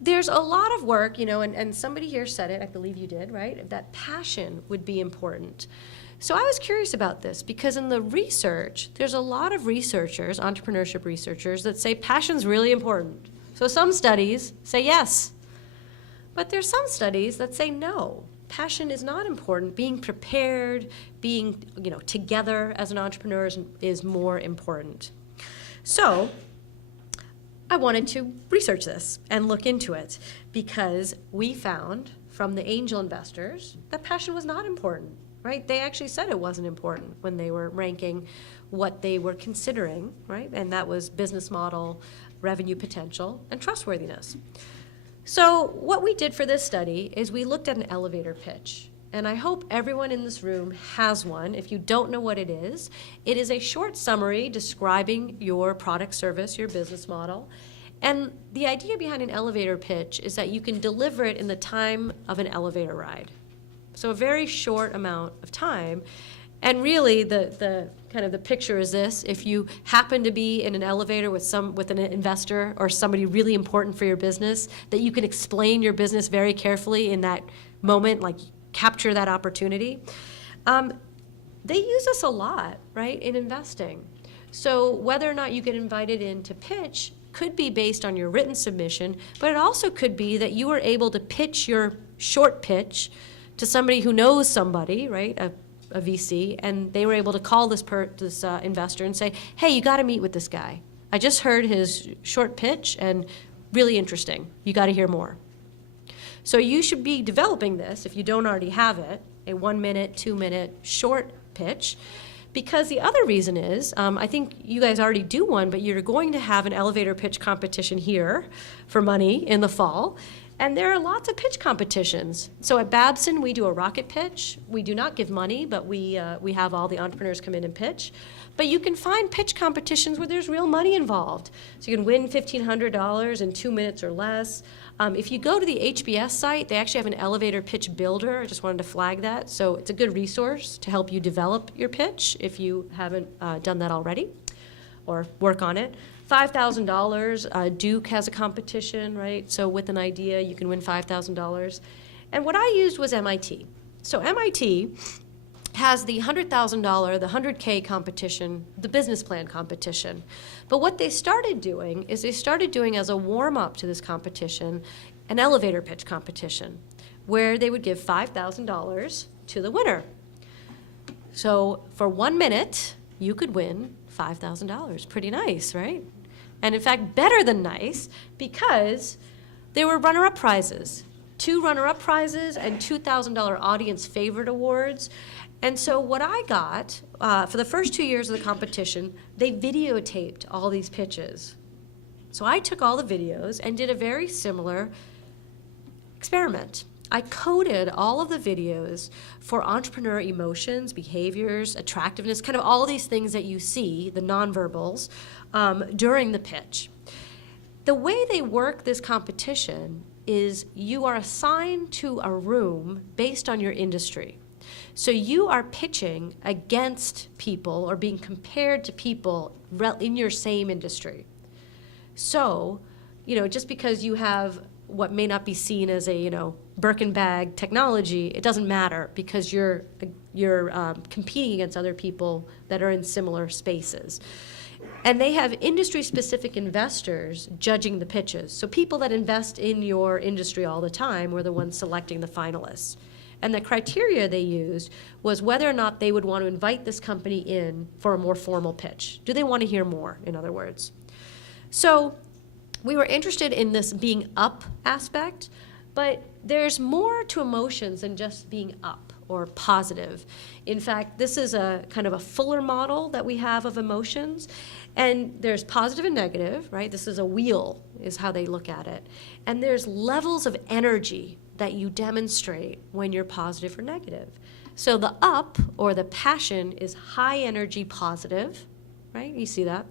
There's a lot of work, and somebody here said it, I believe you did, right? That passion would be important. So I was curious about this because in the research, there's a lot of researchers, entrepreneurship researchers, that say passion's really important. So some studies say yes, but there's some studies that say no. Passion is not important. Being prepared, being together as an entrepreneur is more important. So I wanted to research this and look into it because we found from the angel investors that passion was not important, right? They actually said it wasn't important when they were ranking what they were considering, right? And that was business model, revenue potential, and trustworthiness. So what we did for this study is we looked at an elevator pitch. And I hope everyone in this room has one. If you don't know what it is a short summary describing your product, service, your business model. And the idea behind an elevator pitch is that you can deliver it in the time of an elevator ride. So a very short amount of time. And really the kind of the picture is this: if you happen to be in an elevator with an investor or somebody really important for your business, that you can explain your business very carefully in that moment, like capture that opportunity. They use us a lot, right, in investing. So whether or not you get invited in to pitch could be based on your written submission, but it also could be that you were able to pitch your short pitch to somebody who knows somebody, right, a VC, and they were able to call this investor and say, hey, you got to meet with this guy. I just heard his short pitch and really interesting. You got to hear more. So you should be developing this, if you don't already have it, a 1 minute, 2 minute short pitch. Because the other reason is, I think you guys already do one, but you're going to have an elevator pitch competition here for money in the fall. And there are lots of pitch competitions. So at Babson, we do a rocket pitch. We do not give money, but we have all the entrepreneurs come in and pitch. But you can find pitch competitions where there's real money involved. So you can win $1,500 in 2 minutes or less. If you go to the HBS site, they actually have an elevator pitch builder. I just wanted to flag that. So it's a good resource to help you develop your pitch if you haven't done that already or work on it. $5,000, Duke has a competition, right? So with an idea, you can win $5,000. And what I used was MIT. So MIT has the $100,000, the 100K competition, the business plan competition. But what they started doing is they started doing as a warm-up to this competition, an elevator pitch competition, where they would give $5,000 to the winner. So for 1 minute, you could win $5,000. Pretty nice, right? And in fact, better than nice, because there were runner-up prizes. 2 runner-up prizes and $2,000 audience favorite awards. And so what I got, for the first 2 years of the competition, they videotaped all these pitches. So I took all the videos and did a very similar experiment. I coded all of the videos for entrepreneur emotions, behaviors, attractiveness, kind of all these things that you see, the nonverbals, during the pitch. The way they work this competition is you are assigned to a room based on your industry. So you are pitching against people or being compared to people in your same industry. So, just because you have what may not be seen as a, Birkin bag technology, it doesn't matter because you're competing against other people that are in similar spaces. And they have industry-specific investors judging the pitches. So people that invest in your industry all the time were the ones selecting the finalists. And the criteria they used was whether or not they would want to invite this company in for a more formal pitch. Do they want to hear more, in other words? So we were interested in this being up aspect, but there's more to emotions than just being up or positive. In fact, this is a kind of a fuller model that we have of emotions. And there's positive and negative, right? This is a wheel, is how they look at it. And there's levels of energy that you demonstrate when you're positive or negative. So the up, or the passion, is high energy positive, right? You see that.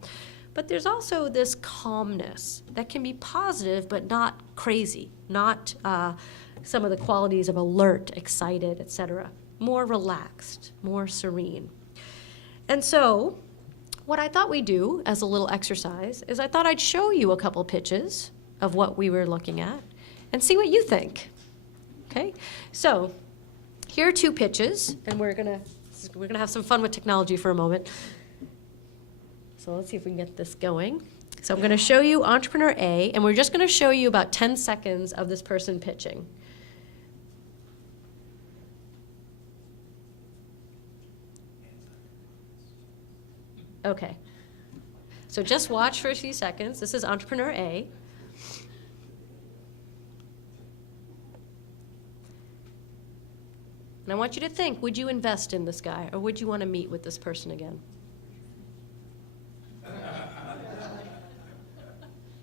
But there's also this calmness that can be positive but not crazy, not some of the qualities of alert, excited, etc. More relaxed, more serene. And so what I thought we'd do as a little exercise is I thought I'd show you a couple pitches of what we were looking at and see what you think. Okay? So here are 2 pitches, and we're gonna have some fun with technology for a moment. So let's see if we can get this going. So I'm going to show you Entrepreneur A, and we're just going to show you about 10 seconds of this person pitching. Okay. So just watch for a few seconds. This is Entrepreneur A. And I want you to think, would you invest in this guy, or would you want to meet with this person again?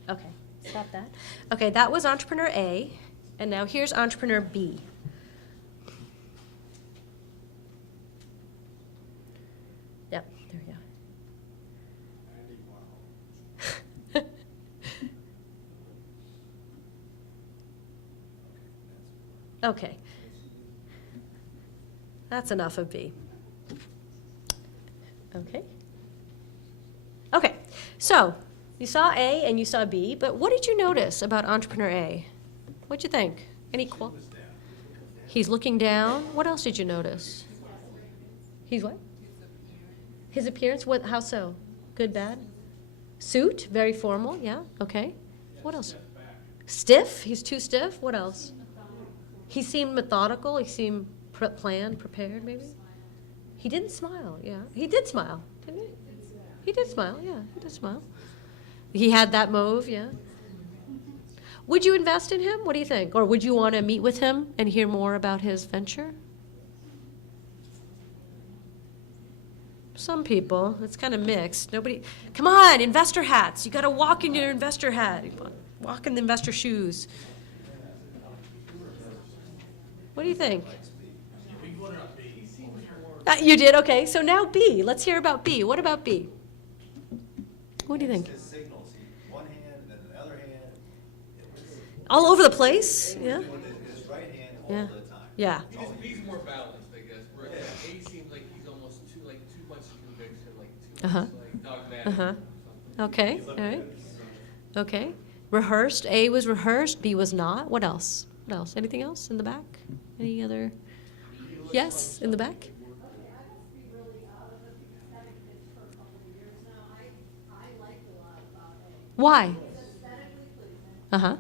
Okay, stop that. Okay, that was Entrepreneur A, and now here's Entrepreneur B. Yep, there we go. Okay. That's enough of B. Okay. Okay, so you saw A and you saw B, but what did you notice about Entrepreneur A? What'd you think? Any He's looking down. What else did you notice? He's what? His appearance. What? How so? Good, bad? Suit, very formal. Yeah. Okay. What else? Stiff. He's too stiff. What else? He seemed methodical. He seemed planned, prepared. Maybe. He didn't smile. Yeah. He did smile, didn't he? He did smile. Yeah. He did smile. He had that mauve. Yeah. Would you invest in him? What do you think? Or would you want to meet with him and hear more about his venture? Some people. It's kind of mixed. Nobody. Come on, investor hats. You got to walk in your investor hat. Walk in the investor shoes. What do you think? You did? Okay. So now B. Let's hear about B. What about B? What do you think? His signals, one hand and then the other hand. All over the place? Yeah. With his right hand all Yeah. the time. Yeah. He's more balanced, I guess. Where A seems like he's almost too much conviction, too Uh-huh. much dogmatic. Uh-huh. Okay. All right. Okay. Rehearsed. A was rehearsed. B was not. What else? What else? Anything else in the back? Any other? Yes, in the back. Why? Uh-huh.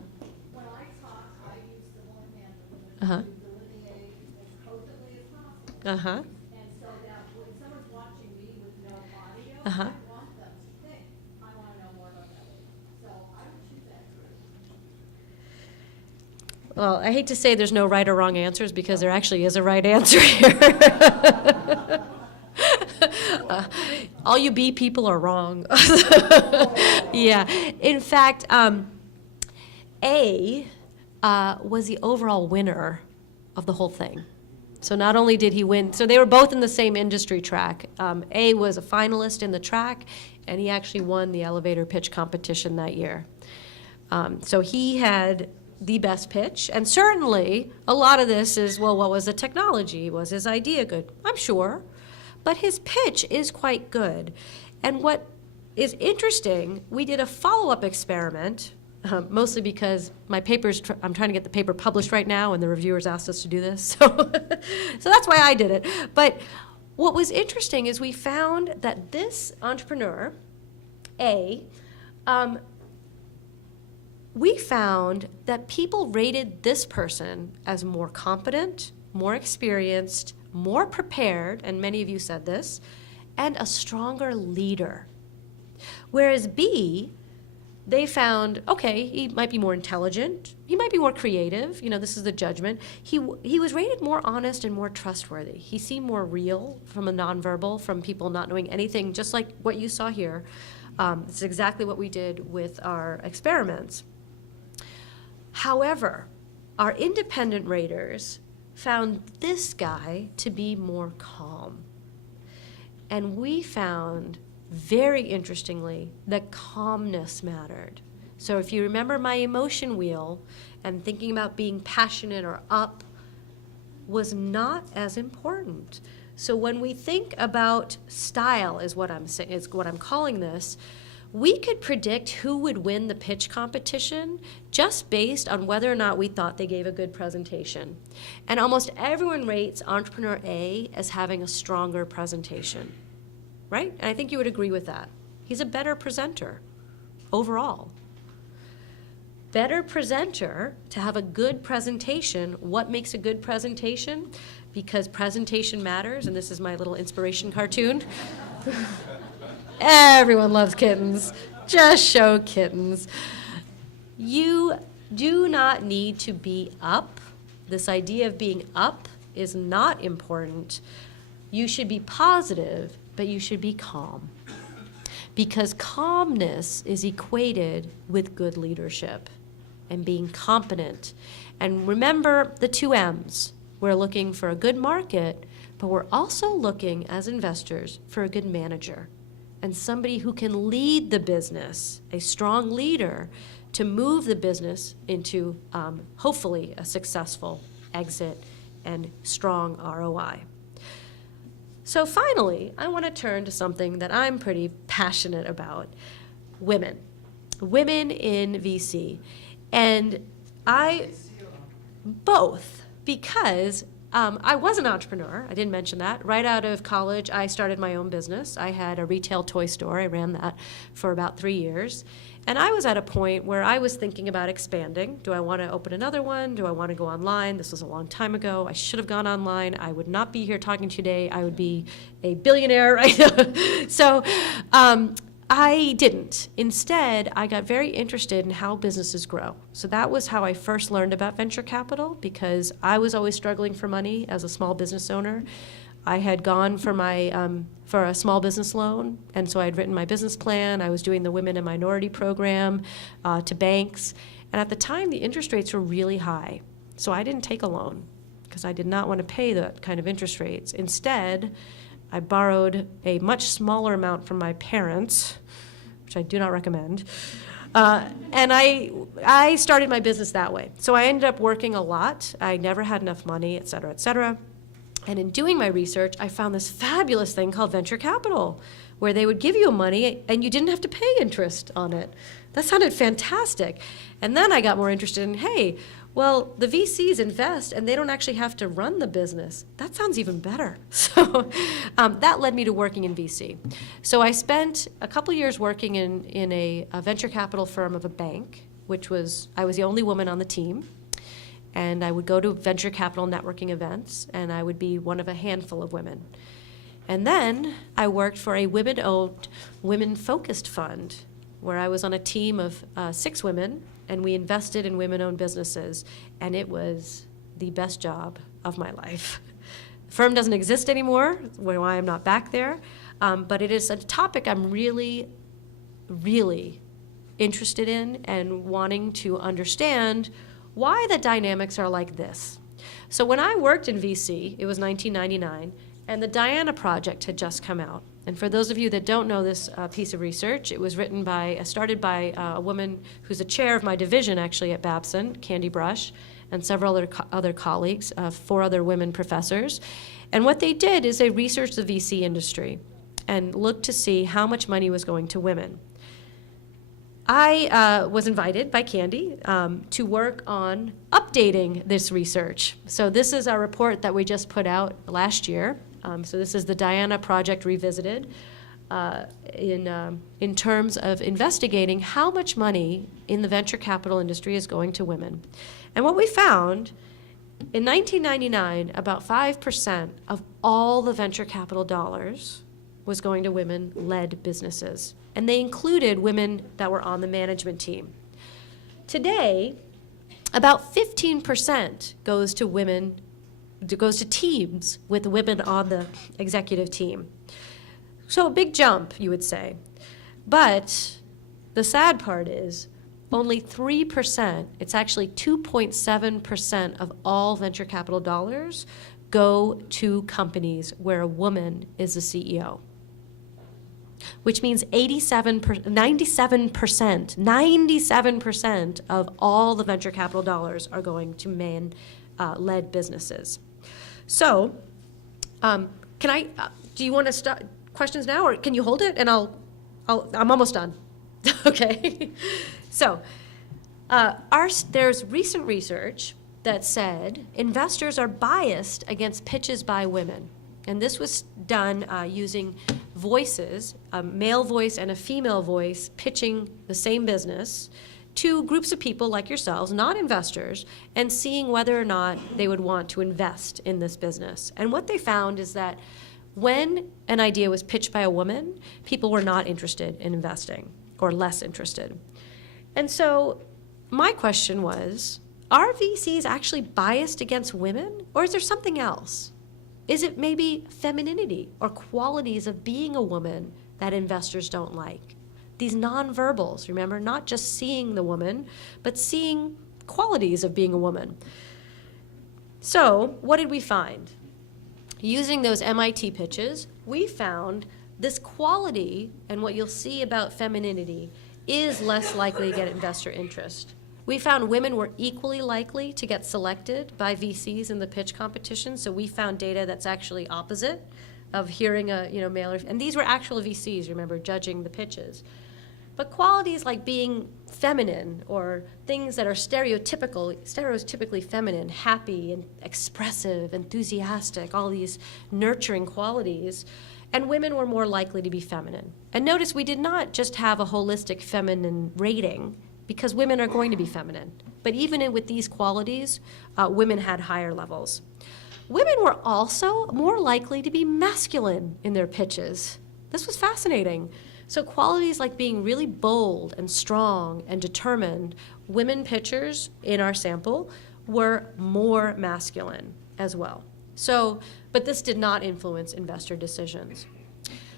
When I talk, I use the one hand Uh-huh. to delineate as cogently as possible. Uh-huh. And so that when someone's watching me with no audio, Uh-huh. I want them to think, I want to know more about that. Well, I hate to say there's no right or wrong answers because there actually is a right answer here. All you B people are wrong. Yeah. In fact, A was the overall winner of the whole thing. So not only did he win, so they were both in the same industry track. A was a finalist in the track, and he actually won the elevator pitch competition that year. So he had the best pitch, and certainly a lot of this is, well, what was the technology? Was his idea good? I'm sure. But his pitch is quite good. And what is interesting, we did a follow-up experiment, mostly because my paper's, I'm trying to get the paper published right now, and the reviewers asked us to do this. So, so that's why I did it. But what was interesting is we found that this entrepreneur, A, we found that people rated this person as more competent, more experienced, more prepared, and many of you said this, and a stronger leader. Whereas B, they found, okay, he might be more intelligent, he might be more creative, you know, this is the judgment. He was rated more honest and more trustworthy. He seemed more real from a nonverbal, from people not knowing anything, just like what you saw here. It's exactly what we did with our experiments. However, our independent raters found this guy to be more calm. And we found, very interestingly, that calmness mattered. So if you remember my emotion wheel and thinking about being passionate or up was not as important. So when we think about style is what I'm calling this, we could predict who would win the pitch competition just based on whether or not we thought they gave a good presentation. And almost everyone rates Entrepreneur A as having a stronger presentation, right? And I think you would agree with that. He's a better presenter overall. Better presenter to have a good presentation. What makes a good presentation? Because presentation matters, and this is my little inspiration cartoon. Everyone loves kittens. Just show kittens. You do not need to be up. This idea of being up is not important. You should be positive, but you should be calm. Because calmness is equated with good leadership and being competent. And remember the 2 M's. We're looking for a good market, but we're also looking as investors for a good manager and somebody who can lead the business, a strong leader, to move the business into hopefully a successful exit and strong ROI. So finally, I want to turn to something that I'm pretty passionate about, women. Women in VC. And both, because I was an entrepreneur. I didn't mention that. Right out of college, I started my own business. I had a retail toy store. I ran that for about 3 years. And I was at a point where I was thinking about expanding. Do I want to open another one? Do I want to go online? This was a long time ago. I should have gone online. I would not be here talking to you today. I would be a billionaire right now. So I didn't. Instead, I got very interested in how businesses grow. So that was how I first learned about venture capital, because I was always struggling for money as a small business owner. I had gone for for a small business loan, and so I had written my business plan. I was doing the Women and Minority Program to banks, and at the time the interest rates were really high. So I didn't take a loan because I did not want to pay that kind of interest rates. Instead, I borrowed a much smaller amount from my parents, which I do not recommend, and I started my business that way. So I ended up working a lot. I never had enough money, et cetera, et cetera. And in doing my research, I found this fabulous thing called venture capital, where they would give you money and you didn't have to pay interest on it. That sounded fantastic. And then I got more interested in, hey, well, the VCs invest and they don't actually have to run the business. That sounds even better. So that led me to working in VC. So I spent a couple years working in a venture capital firm of a bank, I was the only woman on the team. And I would go to venture capital networking events, and I would be one of a handful of women. And then I worked for a women-owned, women-focused fund, where I was on a team of 6 women, and we invested in women-owned businesses, and it was the best job of my life. The firm doesn't exist anymore, why I'm not back there, but it is a topic I'm really, really interested in and wanting to understand why the dynamics are like this. So when I worked in VC, it was 1999, and the Diana Project had just come out. And for those of you that don't know this piece of research, it was started by a woman who's the chair of my division actually at Babson, Candy Brush, and several other colleagues, 4 other women professors. And what they did is they researched the VC industry and looked to see how much money was going to women. I was invited by Candy to work on updating this research. So this is our report that we just put out last year. So this is the Diana Project Revisited in terms of investigating how much money in the venture capital industry is going to women. And what we found, in 1999, about 5% of all the venture capital dollars was going to women-led businesses. And they included women that were on the management team. Today, about 15% goes to teams with women on the executive team. So a big jump, you would say. But the sad part is only 3%, it's actually 2.7% of all venture capital dollars go to companies where a woman is the CEO. Which means 97% of all the venture capital dollars are going to man-led businesses. So, do you want to start questions now, or can you hold it? And I'm almost done. Okay. So, there's recent research that said investors are biased against pitches by women. And this was done using voices, a male voice and a female voice, pitching the same business to groups of people like yourselves, not investors, and seeing whether or not they would want to invest in this business. And what they found is that when an idea was pitched by a woman, people were not interested in investing, or less interested. And so my question was, are VCs actually biased against women, or is there something else? Is it maybe femininity or qualities of being a woman that investors don't like? These nonverbals, remember, not just seeing the woman, but seeing qualities of being a woman. So what did we find? Using those MIT pitches, we found this quality, and what you'll see about femininity, is less likely to get investor interest. We found women were equally likely to get selected by VCs in the pitch competition, so we found data that's actually opposite of hearing a male, and these were actual VCs, remember, judging the pitches. But qualities like being feminine, or things that are stereotypically feminine, happy and expressive, enthusiastic, all these nurturing qualities, and women were more likely to be feminine. And notice we did not just have a holistic feminine rating, because women are going to be feminine. But even with these qualities, women had higher levels. Women were also more likely to be masculine in their pitches. This was fascinating. So qualities like being really bold and strong and determined, women pitchers in our sample were more masculine as well. So, but this did not influence investor decisions.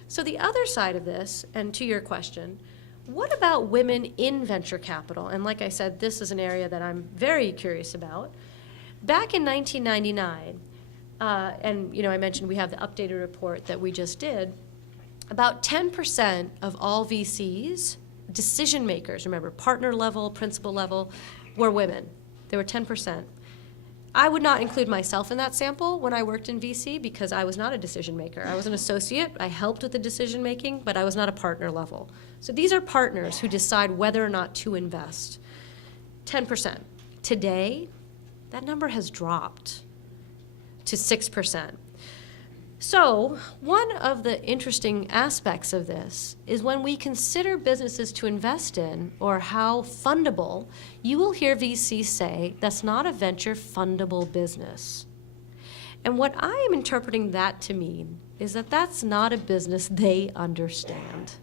So the other side of this, and to your question, what about women in venture capital? And like I said, this is an area that I'm very curious about. Back in 1999, and I mentioned we have the updated report that we just did, about 10% of all VCs, decision makers, remember, partner level, principal level, were women. They were 10%. I would not include myself in that sample when I worked in VC because I was not a decision maker. I was an associate. I helped with the decision making, but I was not a partner level. So these are partners who decide whether or not to invest. 10%. Today, that number has dropped to 6%. So one of the interesting aspects of this is when we consider businesses to invest in or how fundable, you will hear VCs say that's not a venture fundable business. And what I am interpreting that to mean is that that's not a business they understand.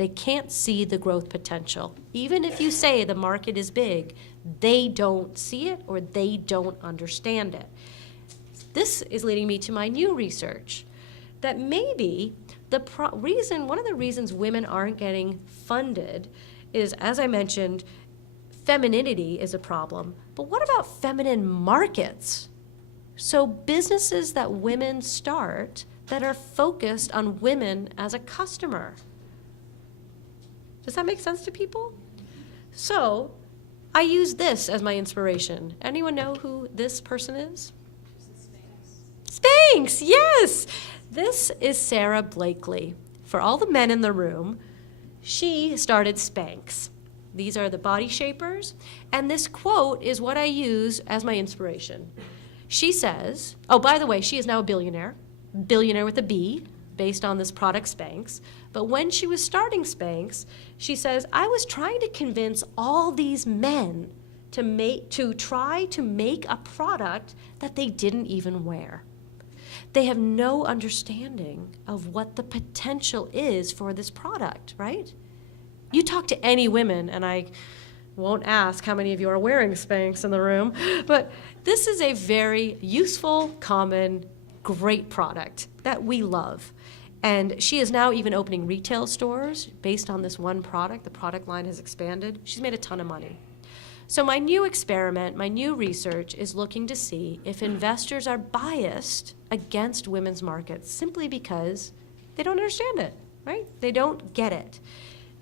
They can't see the growth potential. Even if you say the market is big, they don't see it or they don't understand it. This is leading me to my new research that maybe one of the reasons women aren't getting funded is, as I mentioned, femininity is a problem. But what about feminine markets? So businesses that women start that are focused on women as a customer. Does that make sense to people? So I use this as my inspiration. Anyone know who this person is? Spanx, yes! This is Sarah Blakely. For all the men in the room, she started Spanx. These are the body shapers, and this quote is what I use as my inspiration. She says, oh, by the way, she is now a billionaire with a B, based on this product Spanx. But when she was starting Spanx, she says, I was trying to convince all these men to try to make a product that they didn't even wear. They have no understanding of what the potential is for this product, right? You talk to any women, and I won't ask how many of you are wearing Spanx in the room, but this is a very useful, common, great product that we love. And she is now even opening retail stores based on this one product. The product line has expanded. She's made a ton of money. So my new experiment, my new research is looking to see if investors are biased against women's markets simply because they don't understand it, right? They don't get it.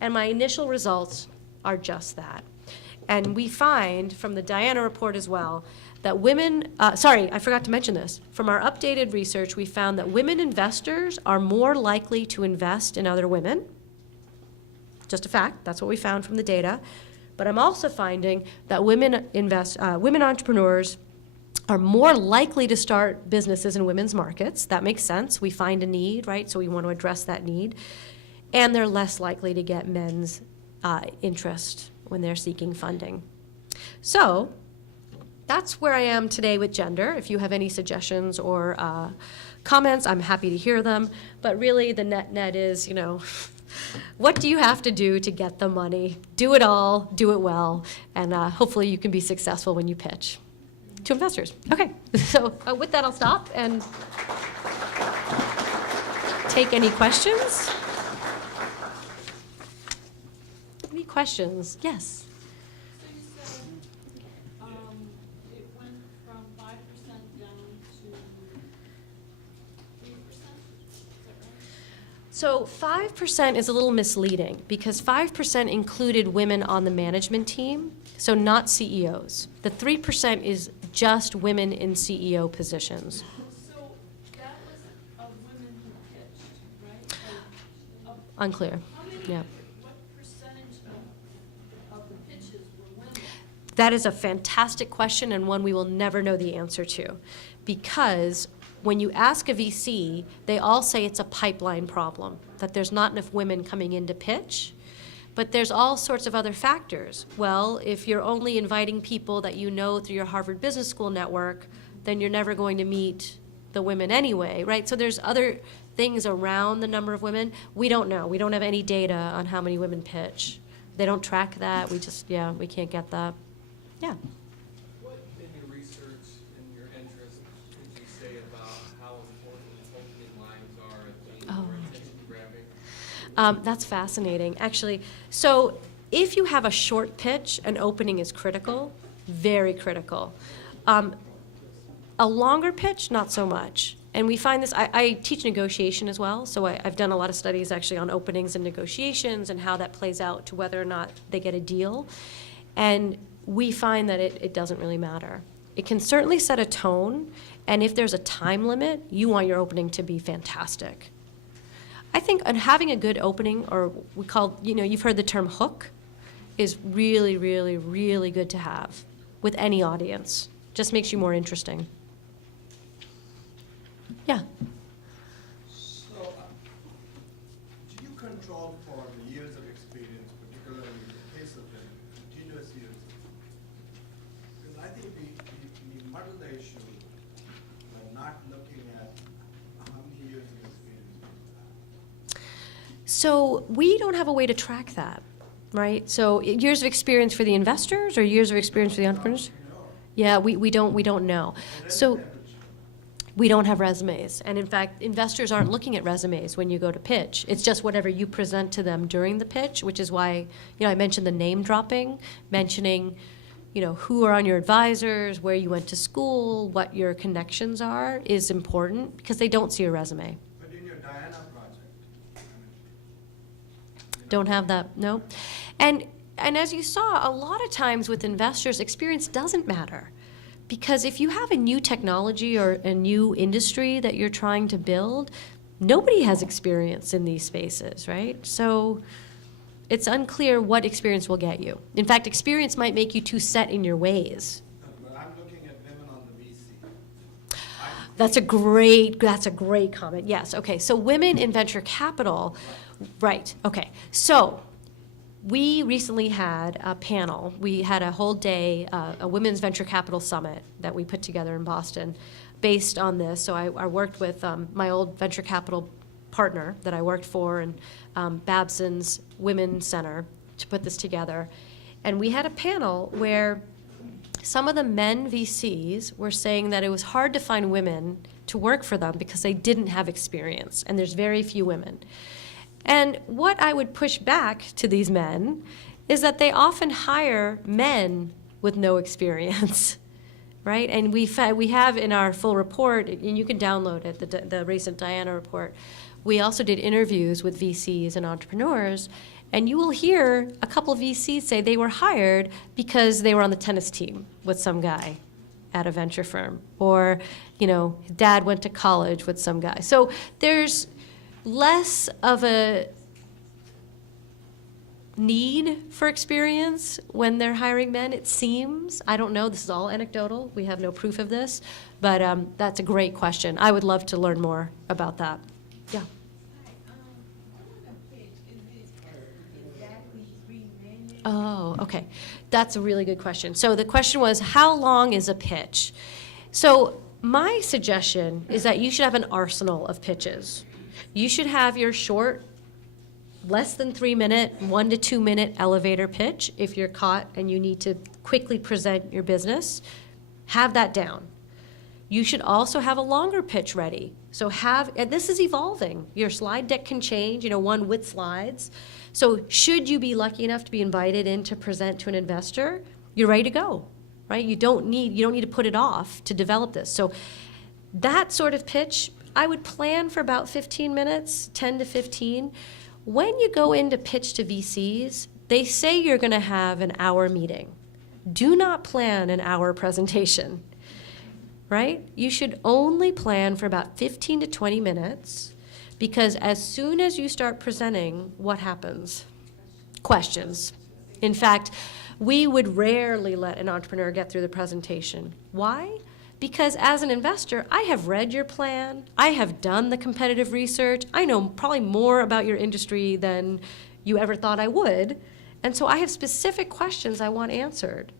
And my initial results are just that. And we find from the Diana report as well that women, I forgot to mention this. From our updated research, we found that women investors are more likely to invest in other women. Just a fact, that's what we found from the data. But I'm also finding that women entrepreneurs are more likely to start businesses in women's markets. That makes sense. We find a need, right? So we want to address that need. And they're less likely to get men's interest when they're seeking funding. So that's where I am today with gender. If you have any suggestions or comments, I'm happy to hear them. But really, the net is, what do you have to do to get the money? Do it all, do it well, and hopefully you can be successful when you pitch to investors. Okay, so with that, I'll stop and take any questions. Any questions? Yes. So you said, it went from 5% down to 3%, is that right? So 5% is a little misleading because 5% included women on the management team, so not CEOs. The 3% is just women in CEO positions. So that was of women who pitched, right? Unclear. How many, Yeah. what percentage of the pitches were women? That is a fantastic question and one we will never know the answer to. Because when you ask a VC, they all say it's a pipeline problem, that there's not enough women coming in to pitch. But there's all sorts of other factors. Well, if you're only inviting people that you know through your Harvard Business School network, then you're never going to meet the women anyway, right? So there's other things around the number of women. We don't know. We don't have any data on how many women pitch. They don't track that. We can't get that. Yeah. What in your research and your interest would you say about how important opening lines are at being more attention grabbing? That's fascinating, actually. So if you have a short pitch, an opening is critical, very critical. A longer pitch, not so much. And we find this, I teach negotiation as well, so I've done a lot of studies actually on openings and negotiations and how that plays out to whether or not they get a deal. And we find that it doesn't really matter. It can certainly set a tone, and if there's a time limit, you want your opening to be fantastic. I think having a good opening, or we call, you've heard the term hook, is really, really, really good to have with any audience. Just makes you more interesting. Yeah. So, do you control for the years of experience, particularly in the case of the continuous years? Because I think we muddle the issue by not looking at how many years of experience people have. So we don't have a way to track that, right? So years of experience for the investors or years of experience for the entrepreneurs? Yeah, we don't know. So we don't have resumes. And in fact, investors aren't looking at resumes when you go to pitch. It's just whatever you present to them during the pitch, which is why, I mentioned the name dropping, mentioning, who are on your advisors, where you went to school, what your connections are is important because they don't see a resume. But in your Diana project, Don't have that, no. And as you saw, a lot of times with investors, experience doesn't matter. Because if you have a new technology or a new industry that you're trying to build, nobody has experience in these spaces, right? So it's unclear what experience will get you. In fact, experience might make you too set in your ways. but I'm looking at women on the VC. That's a great comment. Yes, okay. So women in venture capital, right, okay. So we recently had a panel. We had a whole day, a women's venture capital summit that we put together in Boston based on this. So I worked with my old venture capital partner that I worked for and Babson's Women's Center to put this together. And we had a panel where some of the men VCs were saying that it was hard to find women to work for them because they didn't have experience, and there's very few women. And what I would push back to these men is that they often hire men with no experience, right? And we have in our full report, and you can download it, the recent Diana report, we also did interviews with VCs and entrepreneurs, and you will hear a couple of VCs say they were hired because they were on the tennis team with some guy at a venture firm, or, dad went to college with some guy. So there's less of a need for experience when they're hiring men, it seems. I don't know. This is all anecdotal. We have no proof of this. But that's a great question. I would love to learn more about that. Yeah. Hi, on the pitch, is it exactly 3 minutes? Oh, okay. That's a really good question. So the question was, how long is a pitch? So my suggestion is that you should have an arsenal of pitches. You should have your short, less than 3 minute, 1 to 2 minute elevator pitch if you're caught and you need to quickly present your business. Have that down. You should also have a longer pitch ready. So and this is evolving. Your slide deck can change, one with slides. So should you be lucky enough to be invited in to present to an investor, you're ready to go, right? You don't need to put it off to develop this. So that sort of pitch, I would plan for about 15 minutes, 10 to 15. When you go in to pitch to VCs, they say you're going to have an hour meeting. Do not plan an hour presentation, right? You should only plan for about 15 to 20 minutes, because as soon as you start presenting, what happens? Questions. In fact, we would rarely let an entrepreneur get through the presentation. Why? Because as an investor, I have read your plan, I have done the competitive research, I know probably more about your industry than you ever thought I would, and so I have specific questions I want answered.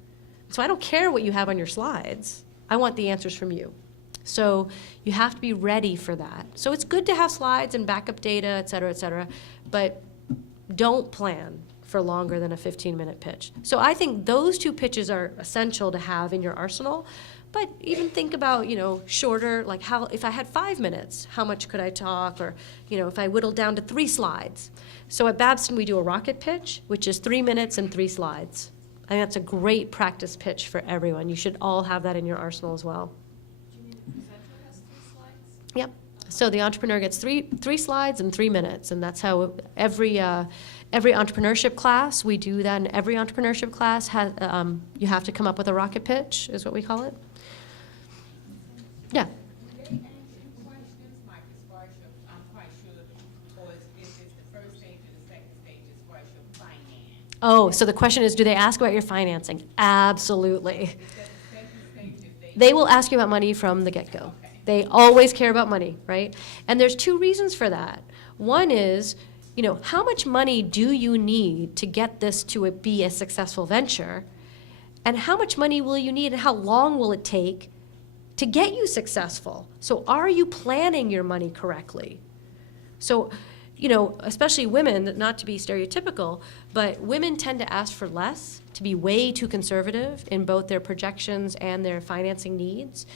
So I don't care what you have on your slides, I want the answers from you. So you have to be ready for that. So it's good to have slides and backup data, et cetera, but don't plan for longer than a 15-minute pitch. So I think those 2 pitches are essential to have in your arsenal. But even think about, shorter, like if I had 5 minutes, how much could I talk? Or, if I whittled down to 3 slides. So at Babson, we do a rocket pitch, which is 3 minutes and 3 slides. I think that's a great practice pitch for everyone. You should all have that in your arsenal as well. Do you mean the presenter has 3 slides? Yep. So the entrepreneur gets three slides in 3 minutes, and that's how every entrepreneurship class, we do that. And every entrepreneurship class has you have to come up with a rocket pitch, is what we call it. Yeah. Do they answer questions, like as far as I'm quite sure, or is it the first stage or the second stage as far as your finance? Oh, so the question is, do they ask about your financing? Absolutely. Is that the second stage if They will ask you about money from the get-go. They always care about money, right? And there's 2 reasons for that. One is, how much money do you need to get this to be a successful venture? And how much money will you need and how long will it take to get you successful? So are you planning your money correctly? So, you know, especially women, not to be stereotypical, but women tend to ask for less, to be way too conservative in both their projections and their financing needs.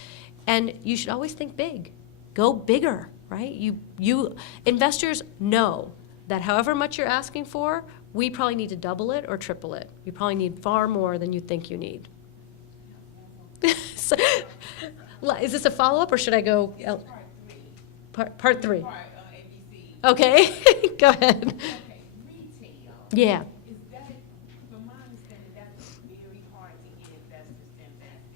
And you should always think big. Go bigger, right? You investors know that however much you're asking for, we probably need to double it or triple it. You probably need far more than you think you need. So, is this a follow-up, or should I go? Part three. Part, ABC. Okay, go ahead. Okay, retail. Yeah. Is that, from my understanding, that's very hard to get investors to invest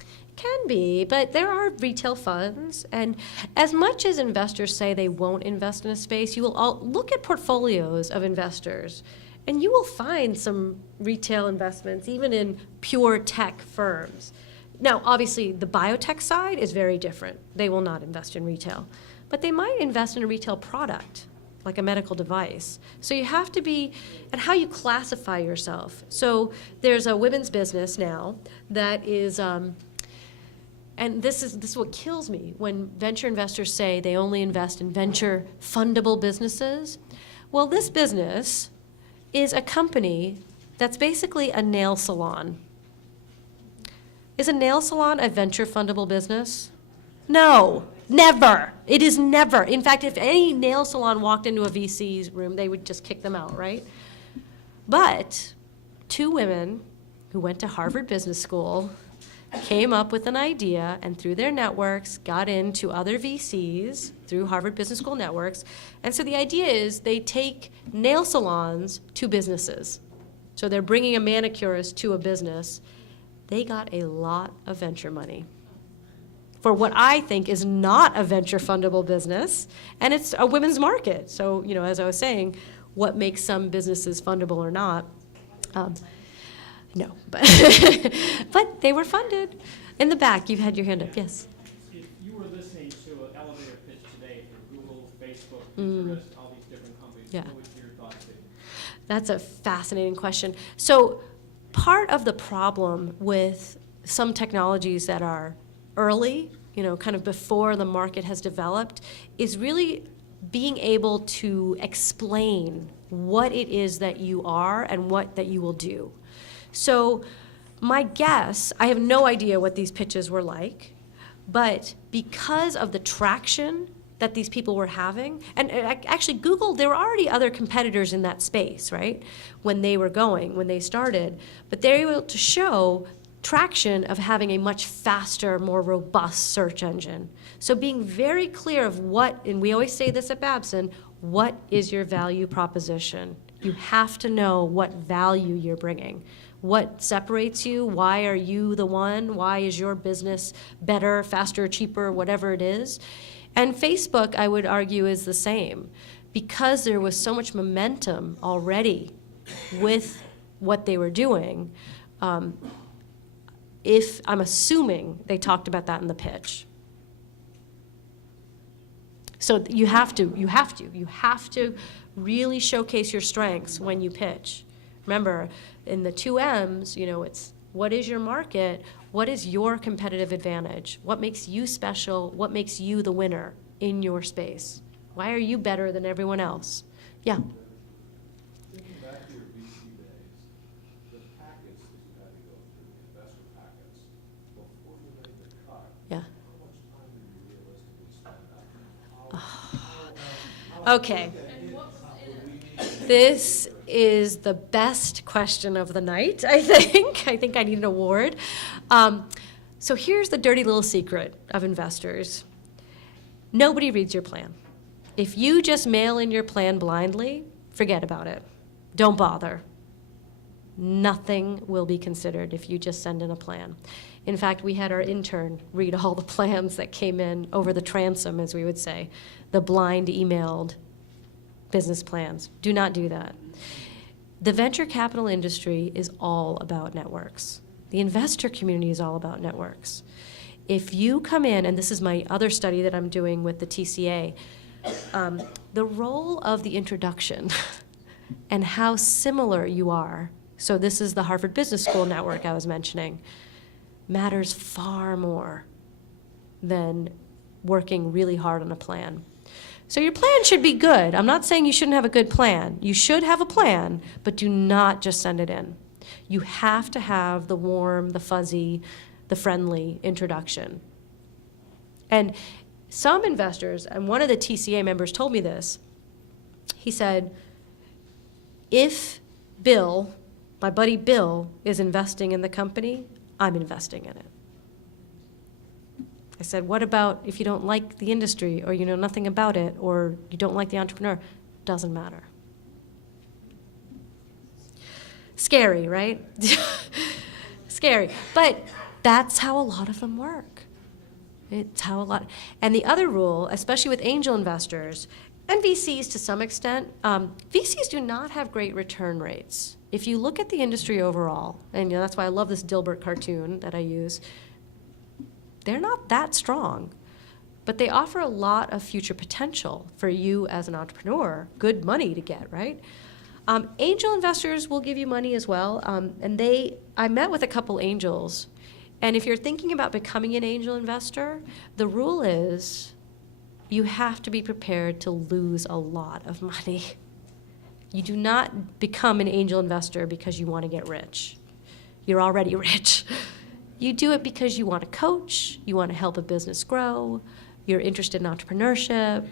in. Can be, but there are retail funds, and as much as investors say they won't invest in a space, you will all look at portfolios of investors, and you will find some retail investments, even in pure tech firms. Now, obviously, the biotech side is very different. They will not invest in retail, but they might invest in a retail product, like a medical device. So you have to be, and how you classify yourself. So there's a women's business now that is, and this is what kills me when venture investors say they only invest in venture fundable businesses. Well, this business is a company that's basically a nail salon. Is a nail salon a venture fundable business? No, never. It is never. In fact, if any nail salon walked into a VC's room, they would just kick them out, right? But two women who went to Harvard Business School came up with an idea, and through their networks got into other VCs through Harvard Business School networks. And so the idea is they take nail salons to businesses. So they're bringing a manicurist to a business. They got a lot of venture money for what I think is not a venture fundable business, and it's a women's market. So, you know, as I was saying, what makes some businesses fundable or not? No, but but they were funded. In the back, you've had your hand up. Yes. If you were listening to an elevator pitch today for Google, Facebook, Pinterest, all these different companies, Yeah. what would your thoughts be? That's a fascinating question. So part of the problem with some technologies that are early, you know, kind of before the market has developed, is really being able to explain what it is that you are and what that you will do. So my guess, I have no idea what these pitches were like, but because of the traction that these people were having, and actually Google, there were already other competitors in that space, right, when they started, but they were able to show traction of having a much faster, more robust search engine. So being very clear of what, and we always say this at Babson, what is your value proposition? You have to know what value you're bringing. What separates you? Why are you the one? Why is your business better, faster, cheaper, whatever it is? And Facebook, I would argue, is the same. Because there was so much momentum already with what they were doing, if I'm assuming they talked about that in the pitch. So you have to really showcase your strengths when you pitch. Remember, in the 2 M's, you know, it's what is your market? What is your competitive advantage? What makes you special? What makes you the winner in your space? Why are you better than everyone else? Yeah. Thinking back to your VC days, the packets that you had to go through, the investor packets, before you made the cut, Yeah. how much time did you realistically spend on it? Okay. This is the best question of the night, I think. I think I need an award. So here's the dirty little secret of investors. Nobody reads your plan. If you just mail in your plan blindly, forget about it. Don't bother. Nothing will be considered if you just send in a plan. In fact, we had our intern read all the plans that came in over the transom, as we would say, the blind emailed business plans. Do not do that. The venture capital industry is all about networks. The investor community is all about networks. If you come in, and this is my other study that I'm doing with the TCA, the role of the introduction and how similar you are, so this is the Harvard Business School network I was mentioning, matters far more than working really hard on a plan. So your plan should be good. I'm not saying you shouldn't have a good plan. You should have a plan, but do not just send it in. You have to have the warm, the fuzzy, the friendly introduction. And some investors, and one of the TCA members told me this, he said, if Bill, my buddy Bill, is investing in the company, I'm investing in it. I said, what about if you don't like the industry or you know nothing about it or you don't like the entrepreneur? Doesn't matter. Scary, right? Scary. But that's how a lot of them work. It's how a lot. And the other rule, especially with angel investors and VCs to some extent, VCs do not have great return rates. If you look at the industry overall, and you know, that's why I love this Dilbert cartoon that I use, they're not that strong, but they offer a lot of future potential for you as an entrepreneur, good money to get, right? Angel investors will give you money as well, and I met with a couple angels, and if you're thinking about becoming an angel investor, the rule is you have to be prepared to lose a lot of money. You do not become an angel investor because you want to get rich. You're already rich. You do it because you want to coach, you want to help a business grow, you're interested in entrepreneurship.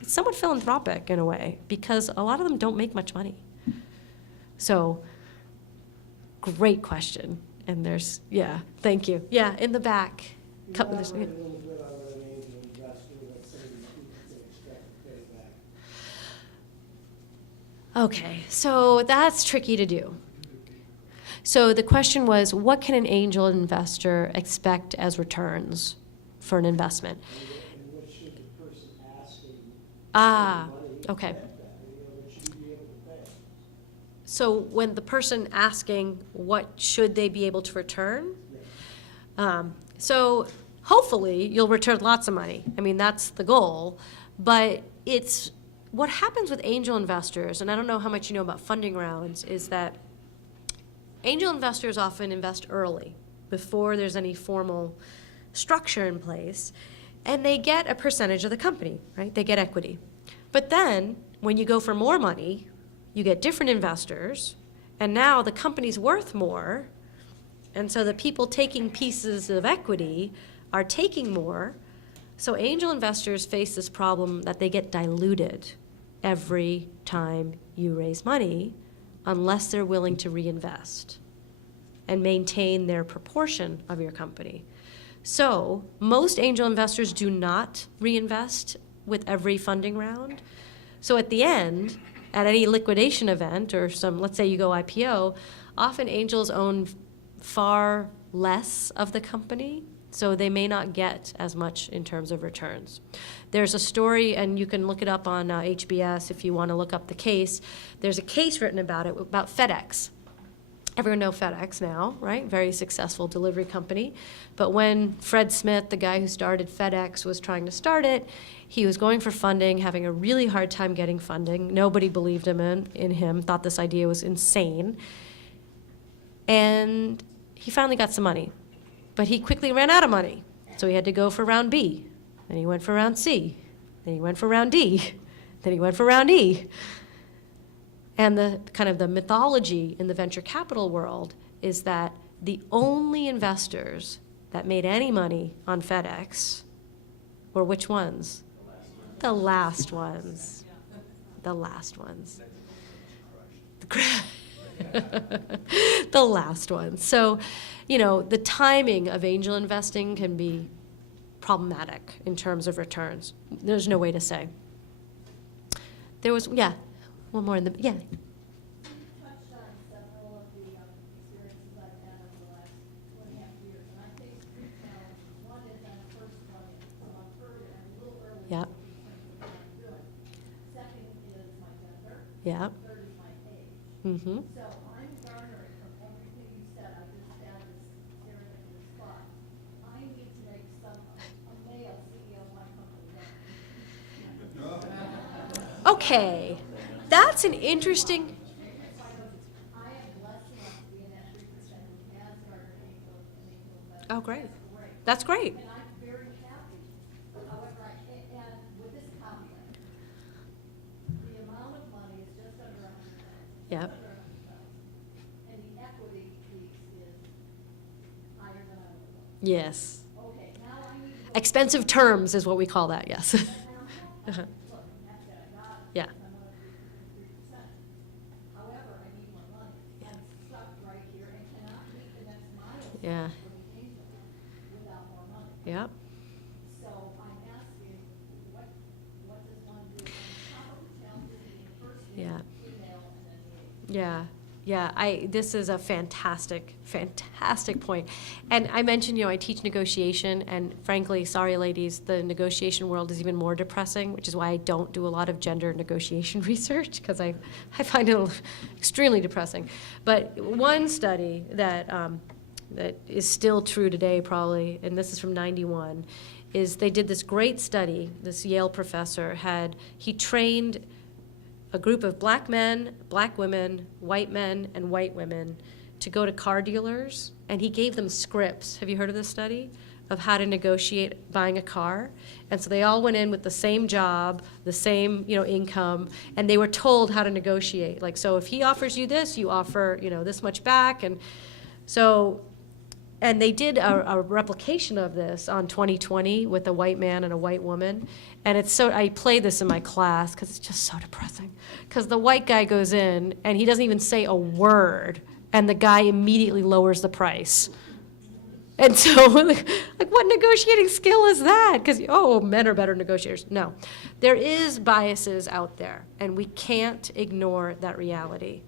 It's somewhat philanthropic in a way because a lot of them don't make much money. So, great question. And there's, yeah, thank you. Yeah, in the back. Couple, there's, Elaborate a little bit on what an angel investor, let's say, you can expect to pay back. Okay, so that's tricky to do. So the question was, what can an angel investor expect as returns for an investment? And what should the person asking Ah, money okay. expect that? What should you be able to pay? So when the person asking what should they be able to return? So hopefully you'll return lots of money. I mean, that's the goal. But it's what happens with angel investors, and I don't know how much you know about funding rounds, is that angel investors often invest early before there's any formal structure in place, and they get a percentage of the company, right? They get equity. But then when you go for more money, you get different investors, and now the company's worth more, and so the people taking pieces of equity are taking more. So angel investors face this problem that they get diluted every time you raise money unless they're willing to reinvest and maintain their proportion of your company. So most angel investors do not reinvest with every funding round. So at the end, at any liquidation event or some, let's say you go IPO, often angels own far less of the company, so they may not get as much in terms of returns. There's a story, and you can look it up on HBS if you want to look up the case. There's a case written about it, about FedEx. Everyone knows FedEx now, right? Very successful delivery company. But when Fred Smith, the guy who started FedEx, was trying to start it, he was going for funding, having a really hard time getting funding. Nobody believed in him, thought this idea was insane. And he finally got some money. But he quickly ran out of money. So he had to go for round B. Then he went for round C. Then he went for round D. Then he went for round E. And the kind of the mythology in the venture capital world is that the only investors that made any money on FedEx were which ones? The last ones. The last ones. The last ones. So, you know, the timing of angel investing can be problematic in terms of returns. There's no way to say. There was, yeah, one more in the, yeah. You touched on several of the experiences I've had over the last 2.5 years, and I think one is on the first one, so I'm early, I'm a little early Yeah. in terms of what I'm doing. Second is my gender. Yeah. Third is my age. Mm-hmm. So I'm garnering from everything you said, I just had this serendipitous spot. I need to make a male CEO of my company. Okay, that's an interesting, I am blessed enough to be in that 3% who has garnered angel investors. oh, great. That's great. And I'm very happy. However, and with this caveat, Yep. And the equity piece is higher than I would have. Yes. Okay, now I need to go. Expensive terms is what we call that, yes. Look, Uh-huh. that's it, I got it. Yeah. I'm gonna do 3%. However, I need more money. I'm stuck right here and cannot meet the next milestone Yeah. for the kingdom without more money. Yep. So I'm asking, what does one do? And how do we tell who's the first Yeah. female and then the Yeah, yeah, this is a fantastic, fantastic point. And I mentioned, I teach negotiation, and frankly, sorry ladies, the negotiation world is even more depressing, which is why I don't do a lot of gender negotiation research, because I find it extremely depressing. But one study that is still true today probably, and this is from '91, is they did this great study. This Yale professor he trained a group of black men, black women, white men, and white women to go to car dealers, and he gave them scripts. Have you heard of this study? Of how to negotiate buying a car. And so they all went in with the same job, the same, income, and they were told how to negotiate. Like, so if he offers you this, you offer, this much back. And so, and they did a replication of this on 2020 with a white man and a white woman. And I play this in my class because it's just so depressing. Because the white guy goes in and he doesn't even say a word, and the guy immediately lowers the price. And so, like what negotiating skill is that? Because, men are better negotiators. No. There is biases out there, and we can't ignore that reality.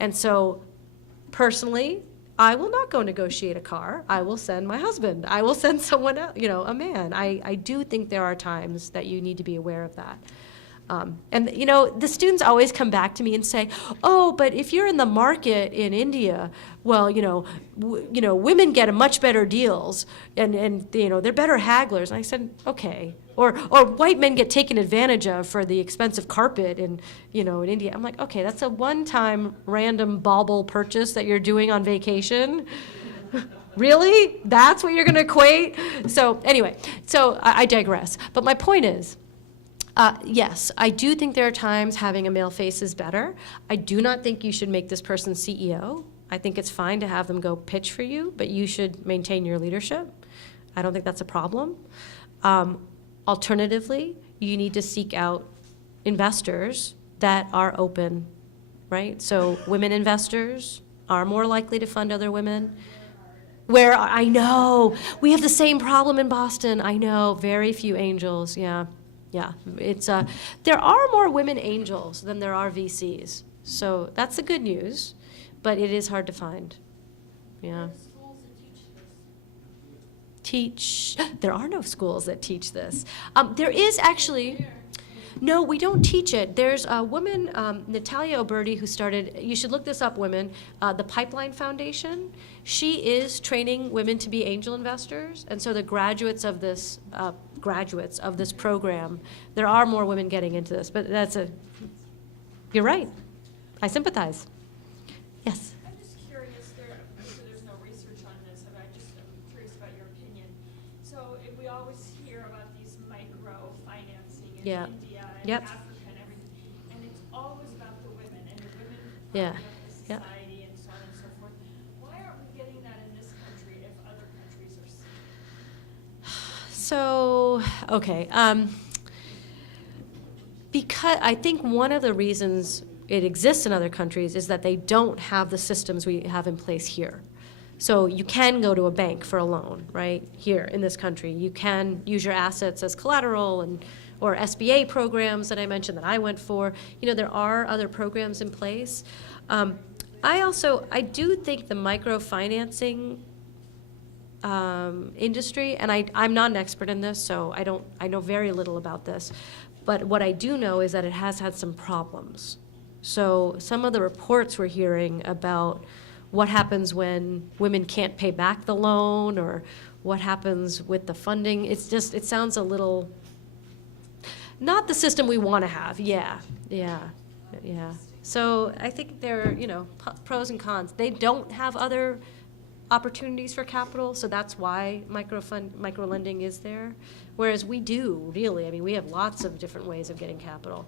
And so, personally, I will not go negotiate a car. I will send my husband. I will send someone else, a man. I do think there are times that you need to be aware of that. And the students always come back to me and say, "Oh, but if you're in the market in India, well, women get much better deals, and they're better hagglers." And I said, "Okay." Or white men get taken advantage of for the expensive carpet in India. I'm like, okay, that's a one-time random bauble purchase that you're doing on vacation. Really? That's what you're going to equate? So anyway, I digress. But my point is, yes, I do think there are times having a male face is better. I do not think you should make this person CEO. I think it's fine to have them go pitch for you, but you should maintain your leadership. I don't think that's a problem. Alternatively, you need to seek out investors that are open, right? So women investors are more likely to fund other women. I know, we have the same problem in Boston. I know, very few angels, yeah. It's there are more women angels than there are VCs. So that's the good news, but it is hard to find, yeah. There are no schools that teach this. There is actually, no, we don't teach it. There's a woman, Natalia Oberti, who started, you should look this up, women, the Pipeline Foundation. She is training women to be angel investors, and so the graduates of this program, there are more women getting into this, but you're right. I sympathize. Yes? I'm just curious, I'm sure there's no research on this, but I'm curious about your opinion. So we always hear about these micro-financing in Yeah. India and Yep. Africa and everything, and it's always about the women, and the women Yeah. propping up the Yep. society and so on and so forth. Why aren't we getting that in this country if other countries are seeing it? So, okay. Because I think one of the reasons it exists in other countries is that they don't have the systems we have in place here. So you can go to a bank for a loan, right? Here in this country, you can use your assets as collateral or SBA programs that I mentioned that I went for. There are other programs in place. I do think the microfinancing industry, and I'm not an expert in this, so I know very little about this. But what I do know is that it has had some problems. So some of the reports we're hearing about what happens when women can't pay back the loan, or what happens with the funding, it sounds a little, not the system we want to have. Yeah. So I think there are, pros and cons. They don't have other opportunities for capital, so that's why micro-lending is there. Whereas we do, really. I mean, we have lots of different ways of getting capital.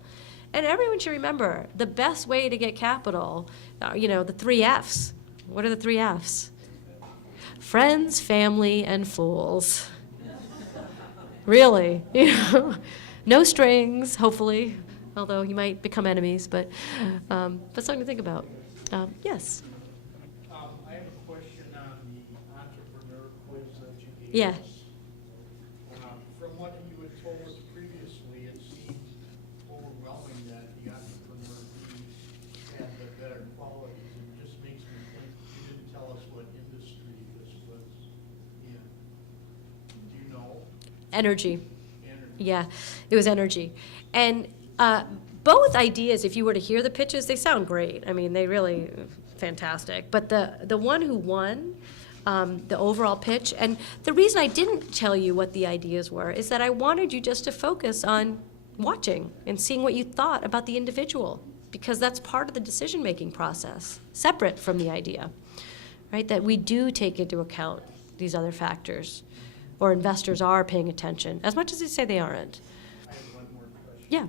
And everyone should remember, the best way to get capital, the 3 Fs. What are the 3 Fs? Friends, family, and fools. Really, no strings, hopefully, although you might become enemies, but something to think about. Yes. I have a question on the entrepreneur quiz that you gave Yeah. us. From what you had told us previously, it seemed overwhelming that the entrepreneur had the better qualities. It just makes me think, you didn't tell us what industry this was in. Do you know? Energy. Energy. Yeah, it was energy. And both ideas, if you were to hear the pitches, they sound great. I mean, they really fantastic. But the one who won the overall pitch, and the reason I didn't tell you what the ideas were is that I wanted you just to focus on watching and seeing what you thought about the individual, because that's part of the decision-making process, separate from the idea, right? That we do take into account these other factors, or investors are paying attention, as much as they say they aren't. I have one more question. Yeah.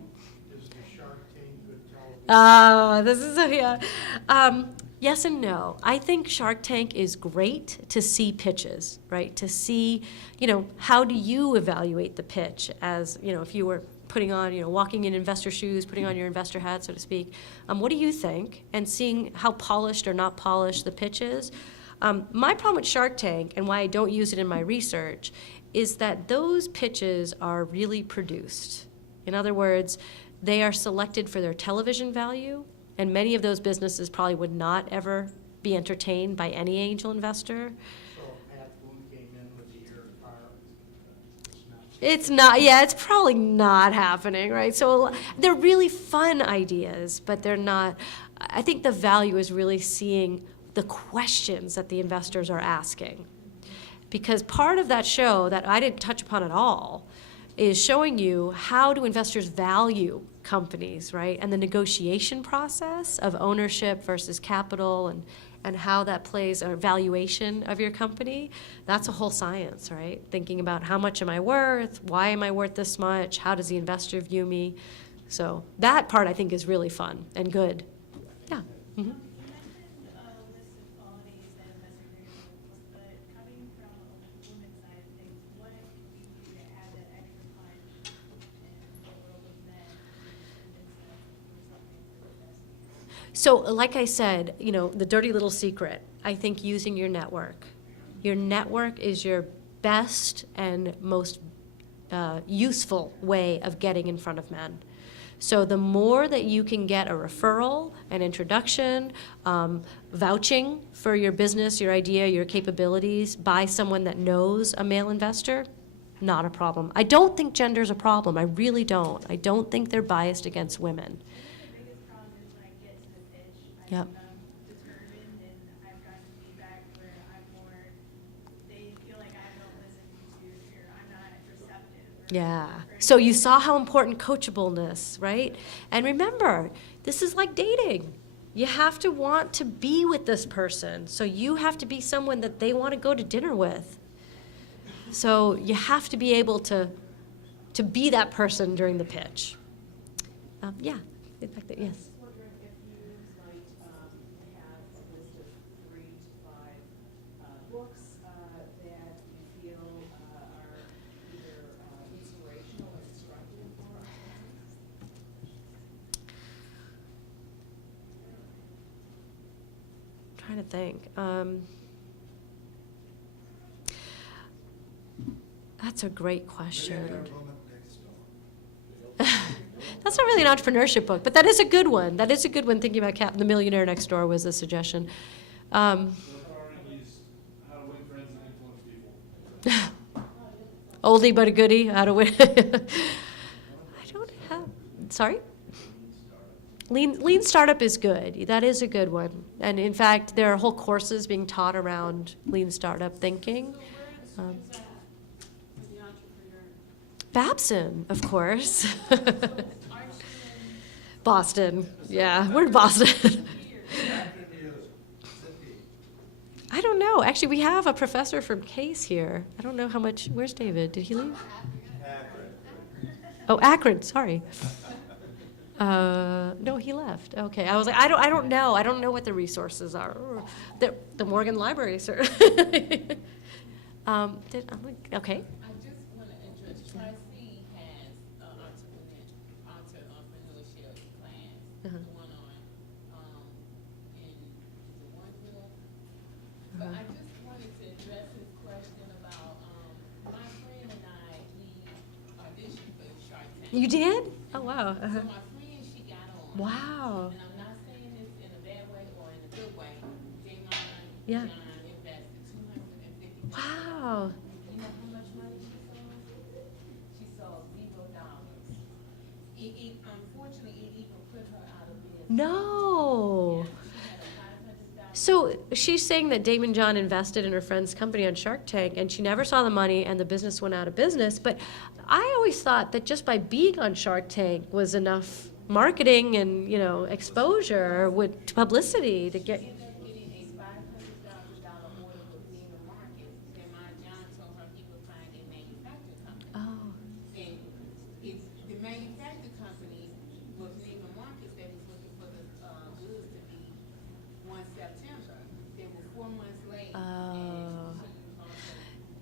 Is the Shark Tank good television? This is yeah. Yes and no. I think Shark Tank is great to see pitches, right? To see, how do you evaluate the pitch as, if you were putting on, walking in investor shoes, putting on your investor hat, so to speak. What do you think? And seeing how polished or not polished the pitch is. My problem with Shark Tank, and why I don't use it in my research, is that those pitches are really produced. In other words, they are selected for their television value, and many of those businesses probably would not ever be entertained by any angel investor. So Pat Boone came in with the ear of fire. It's probably not happening, right? So they're really fun ideas, but they're not. I think the value is really seeing the questions that the investors are asking. Because part of that show that I didn't touch upon at all is showing you how do investors value companies, right? And the negotiation process of ownership versus capital and how that plays a valuation of your company. That's a whole science, right? Thinking about how much am I worth? Why am I worth this much? How does the investor view me? So that part I think is really fun and good. Yeah. Mm-hmm. So like I said, the dirty little secret, I think using your network. Your network is your best and most useful way of getting in front of men. So the more that you can get a referral, an introduction, vouching for your business, your idea, your capabilities by someone that knows a male investor, not a problem. I don't think gender's a problem. I really don't. I don't think they're biased against women. Yep. Determined, and I've gotten feedback where I'm more, they feel like I don't listen to, or I'm not receptive. Yeah. So you saw how important coachableness, right? And remember, this is like dating. You have to want to be with this person. So you have to be someone that they want to go to dinner with. So you have to be able to be that person during the pitch. Yeah. In fact, yes. Books that you feel are either inspirational or instructive for us? I'm trying to think. That's a great question. That's not really an entrepreneurship book, but that is a good one. That is a good one. Thinking about The Millionaire Next Door was a suggestion. How to win friends and influence people. Oldie but a goodie. How to win. I don't have. Sorry. Lean Startup is good. That is a good one. And in fact, there are whole courses being taught around Lean Startup thinking. Babson, of course. Boston. Yeah, we're in Boston. I don't know. Actually, we have a professor from Case here. I don't know how much. Where's David? Did he leave? Oh, Akron. Sorry. No, he left. Okay, I was like, I don't know. I don't know what the resources are. The Morgan Library, sir. I'm like, okay. I just want to interest, Tri-C has entrepreneurship class, the one in the Warrenville. But I just wanted to address his question about, my friend and I, we auditioned for Shark Tank. You did? Oh, wow. So my friend, she got on. Wow. And I'm not saying this in a bad way or in a good way. Yeah. John invested $250,000. Wow. You know how much money she sold? She sold $0. Unfortunately, it even put her out of business. No. She had a $500,000. So she's saying that Damon John invested in her friend's company on Shark Tank, and she never saw the money, and the business went out of business. But I always thought that just by being on Shark Tank was enough marketing and, exposure with publicity to get. She ended up getting a $500,000 order with Neiman Marcus. And my John told her he would find a manufacturing company. Oh. And it's the manufacturing company was Neiman Marcus that was looking for the goods to be 1 September. They were 4 months late. Oh.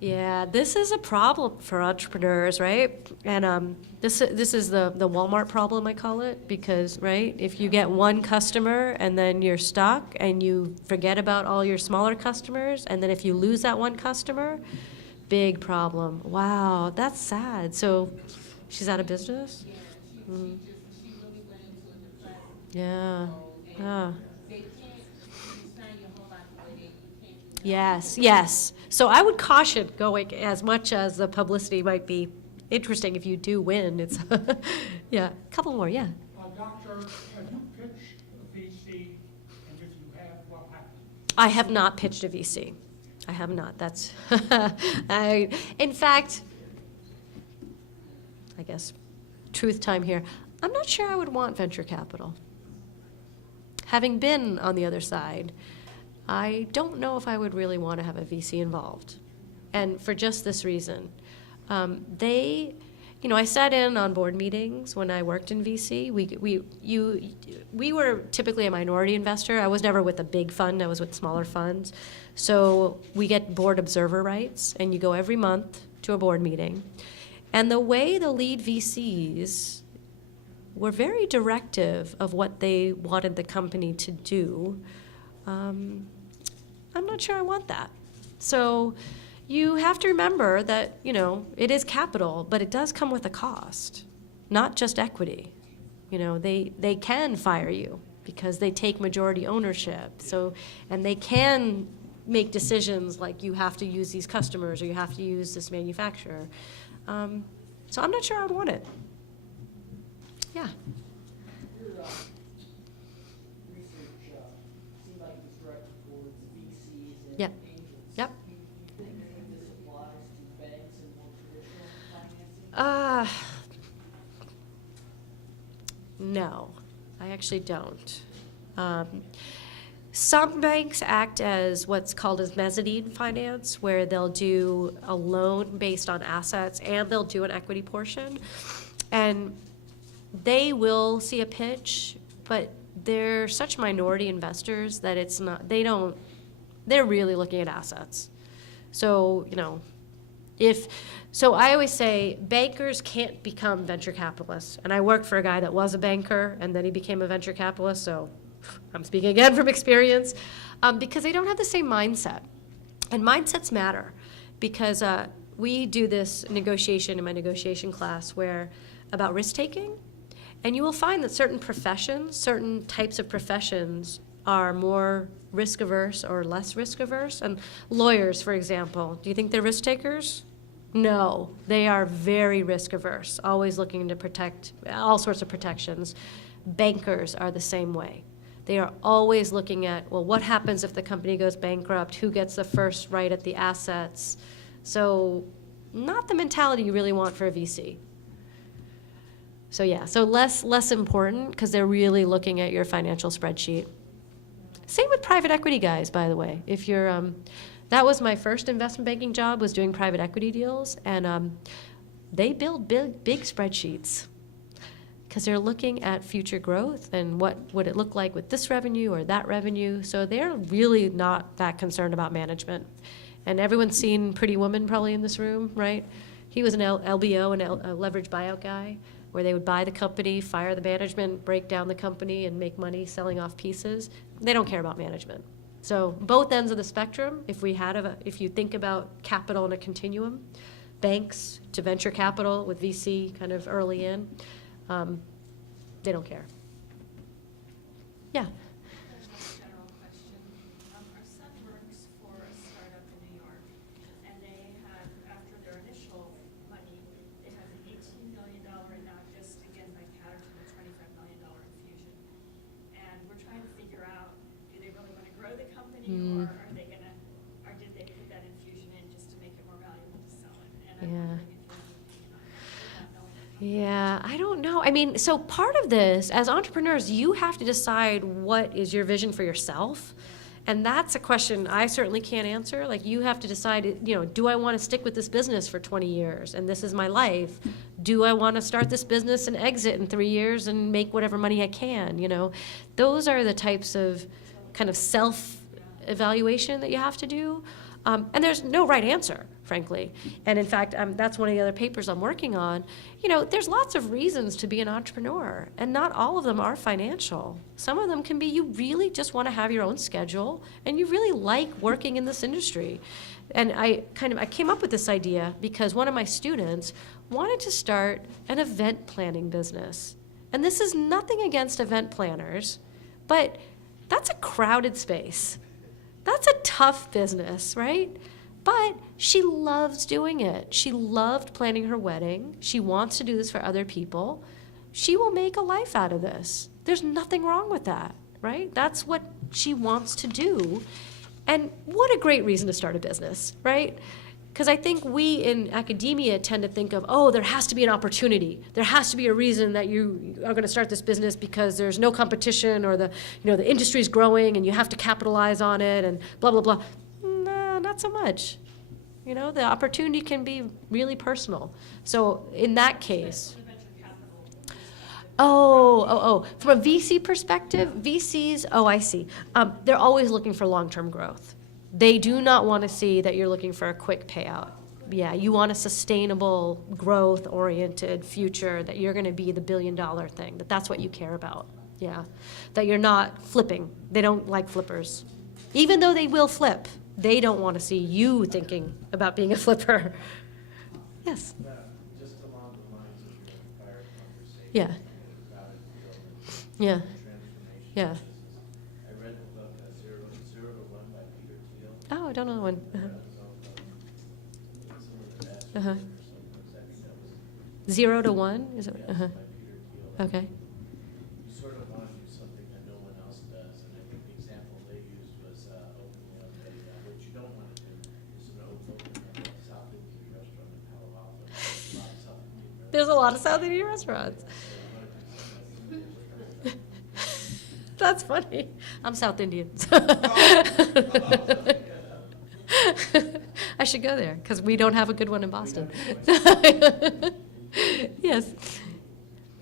Yeah, this is a problem for entrepreneurs, right? And this is the Walmart problem, I call it, because, right, if you get one customer and then you're stuck and you forget about all your smaller customers, and then if you lose that one customer, big problem. Wow, that's sad. So she's out of business? Yeah, she really went into a depression. Yeah. And Ah. they can't sign your whole life away. They can't. Yes, yes. So I would caution going as much as the publicity might be interesting if you do win. It's, yeah, a couple more, yeah. Doctor, have you pitched a VC, and if you have, what happened? I have not pitched a VC. I have not. That's, in fact, I guess, truth time here. I'm not sure I would want venture capital. Having been on the other side, I don't know if I would really want to have a VC involved. And for just this reason. I sat in on board meetings when I worked in VC. We were typically a minority investor. I was never with a big fund. I was with smaller funds. So we get board observer rights, and you go every month to a board meeting. And the way the lead VCs were very directive of what they wanted the company to do, I'm not sure I want that. So you have to remember that, it is capital, but it does come with a cost, not just equity. They can fire you because they take majority ownership. So, and they can make decisions like you have to use these customers or you have to use this manufacturer. So I'm not sure I would want it. Yeah. Your research seemed like it was directed towards VCs and Yep. angels. Yep. Do you think any of this applies to banks and more traditional financing? No, I actually don't. Some banks act as what's called as mezzanine finance, where they'll do a loan based on assets and they'll do an equity portion. And they will see a pitch, but they're such minority investors that they're really looking at assets. So, so I always say bankers can't become venture capitalists. And I worked for a guy that was a banker and then he became a venture capitalist, so I'm speaking again from experience, because they don't have the same mindset. And mindsets matter because we do this negotiation in my negotiation class about risk-taking, and you will find that certain professions, certain types of professions are more risk-averse or less risk-averse. And lawyers, for example, do you think they're risk-takers? No, they are very risk-averse, always looking to protect all sorts of protections. Bankers are the same way. They are always looking at, well, what happens if the company goes bankrupt? Who gets the first right at the assets? So not the mentality you really want for a VC. So yeah, so less important because they're really looking at your financial spreadsheet. Same with private equity guys, by the way. If you're, that was my first investment banking job, was doing private equity deals, and they build big spreadsheets because they're looking at future growth and what would it look like with this revenue or that revenue. So they're really not that concerned about management. And everyone's seen Pretty Woman probably in this room, right? He was an LBO, a leveraged buyout guy, where they would buy the company, fire the management, break down the company, and make money selling off pieces. They don't care about management. So both ends of the spectrum, if you think about capital in a continuum, banks to venture capital with VC kind of early in, they don't care. Yeah. General question. Our son works for a startup in New York, and they had, after their initial money, they had an $18 million, and now just again by Patterson, a $25 million infusion. And we're trying to figure out, do they really want to grow the company, or are they gonna, or did they put that infusion in just to make it more valuable to sell it? And I'm Yeah. wondering if you have an opinion on that, without knowing the company. Yeah, I don't know. I mean, so part of this, as entrepreneurs, you have to decide what is your vision for yourself. And that's a question I certainly can't answer. Like, you have to decide, do I want to stick with this business for 20 years and this is my life? Do I want to start this business and exit in 3 years and make whatever money I can? Those are the types of kind of self-evaluation that you have to do. And there's no right answer, frankly. And in fact, that's one of the other papers I'm working on. There's lots of reasons to be an entrepreneur, and not all of them are financial. Some of them can be you really just want to have your own schedule, and you really like working in this industry. And I came up with this idea because one of my students wanted to start an event planning business. And this is nothing against event planners, but that's a crowded space. That's a tough business, right? But she loves doing it. She loved planning her wedding. She wants to do this for other people. She will make a life out of this. There's nothing wrong with that, right? That's what she wants to do. And what a great reason to start a business, right? Because I think we in academia tend to think of, there has to be an opportunity. There has to be a reason that you are going to start this business because there's no competition, or the industry's growing and you have to capitalize on it and blah, blah, blah. No, not so much. The opportunity can be really personal. So in that case, from a VC perspective, VCs, I see. They're always looking for long-term growth. They do not want to see that you're looking for a quick payout. Yeah, you want a sustainable, growth-oriented future, that you're going to be the billion-dollar thing, that's what you care about. Yeah, that you're not flipping. They don't like flippers. Even though they will flip, they don't want to see you thinking about being a flipper. Yes? Just along the lines of your prior conversation. Yeah. About it, Yeah. transformation. Yeah. I read the book Zero to One by Peter Thiel. Oh, I don't know the one. Uh-huh. 0 to 1? Is it? By Peter Thiel. Okay. You sort of want to do something that no one else does, and I think the example they used was opening up what you don't want to do is opening up a South Indian restaurant in Palo Alto. There's a lot of South Indian restaurants. There's a lot of South Indian restaurants. That's funny. I'm South Indian. I should go there because we don't have a good one in Boston. Yes.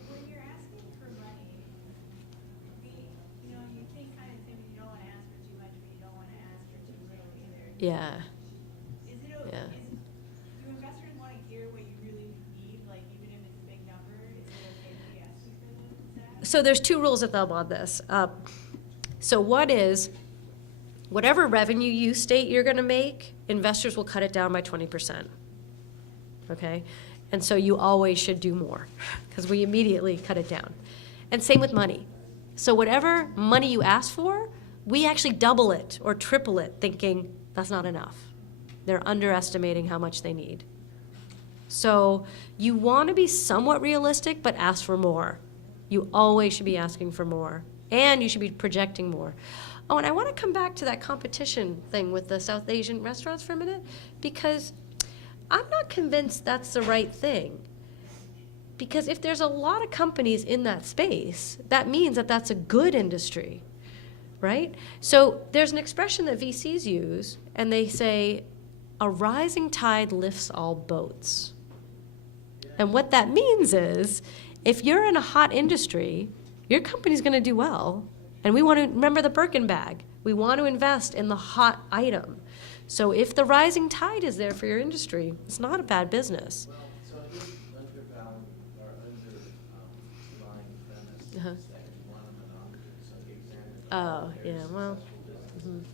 When you're asking for money, you think kind of timid, you don't want to ask for too much, but you don't want to ask for too little either. Yeah. Yeah. Do investors want to hear what you really need, like even if it's a big number? Is it okay to be asking for that? So there's two rules of thumb on this. So one is, whatever revenue you state you're going to make, investors will cut it down by 20%. Okay? And so you always should do more because we immediately cut it down. And same with money. So whatever money you ask for, we actually double it or triple it, thinking that's not enough. They're underestimating how much they need. So you want to be somewhat realistic, but ask for more. You always should be asking for more. And you should be projecting more. Oh, and I want to come back to that competition thing with the South Asian restaurants for a minute, because I'm not convinced that's the right thing. Because if there's a lot of companies in that space, that means that that's a good industry, right? So there's an expression that VCs use, and they say, a rising tide lifts all boats. And what that means is, If you're in a hot industry, your company's going to do well. And we want to remember the Birkin bag. We want to invest in the hot item. So if the rising tide is there for your industry, it's not a bad business. Well, so this underground or underlying premise is Uh-huh. that you want a monopoly, so the example. Oh, yeah, well, And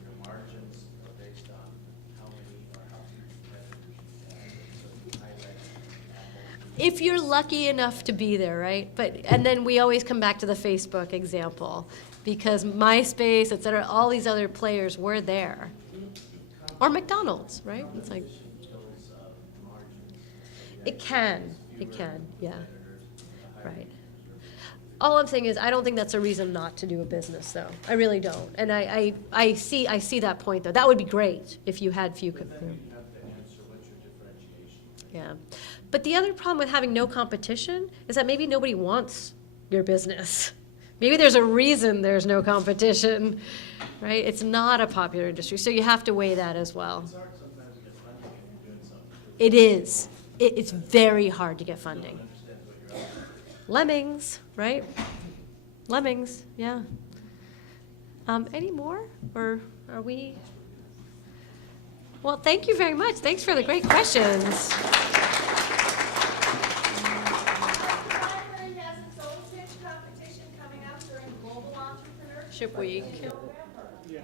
your margins are based on how many or how few competitors you have. So you highlight Apple. if you're lucky enough to be there, right? And then we always come back to the Facebook example, because MySpace, et cetera, all these other players were there. Or McDonald's, right? It's like, it can, yeah, right. All I'm saying is, I don't think that's a reason not to do a business, though. I really don't. And I see that point, though. That would be great if you had few. But then you have to answer what's your differentiation. Yeah. But the other problem with having no competition is that maybe nobody wants your business. Maybe there's a reason there's no competition, right? It's not a popular industry, so you have to weigh that as well. It's hard sometimes to get funding if you're doing something. It is. It's very hard to get funding. Understand what you're up to. Lemmings, right? Lemmings, yeah. Any more, or are we? Well, thank you very much. Thanks for the great questions. Library has its own pitch competition coming up during Global Entrepreneurship Ship Week. in November. Yeah.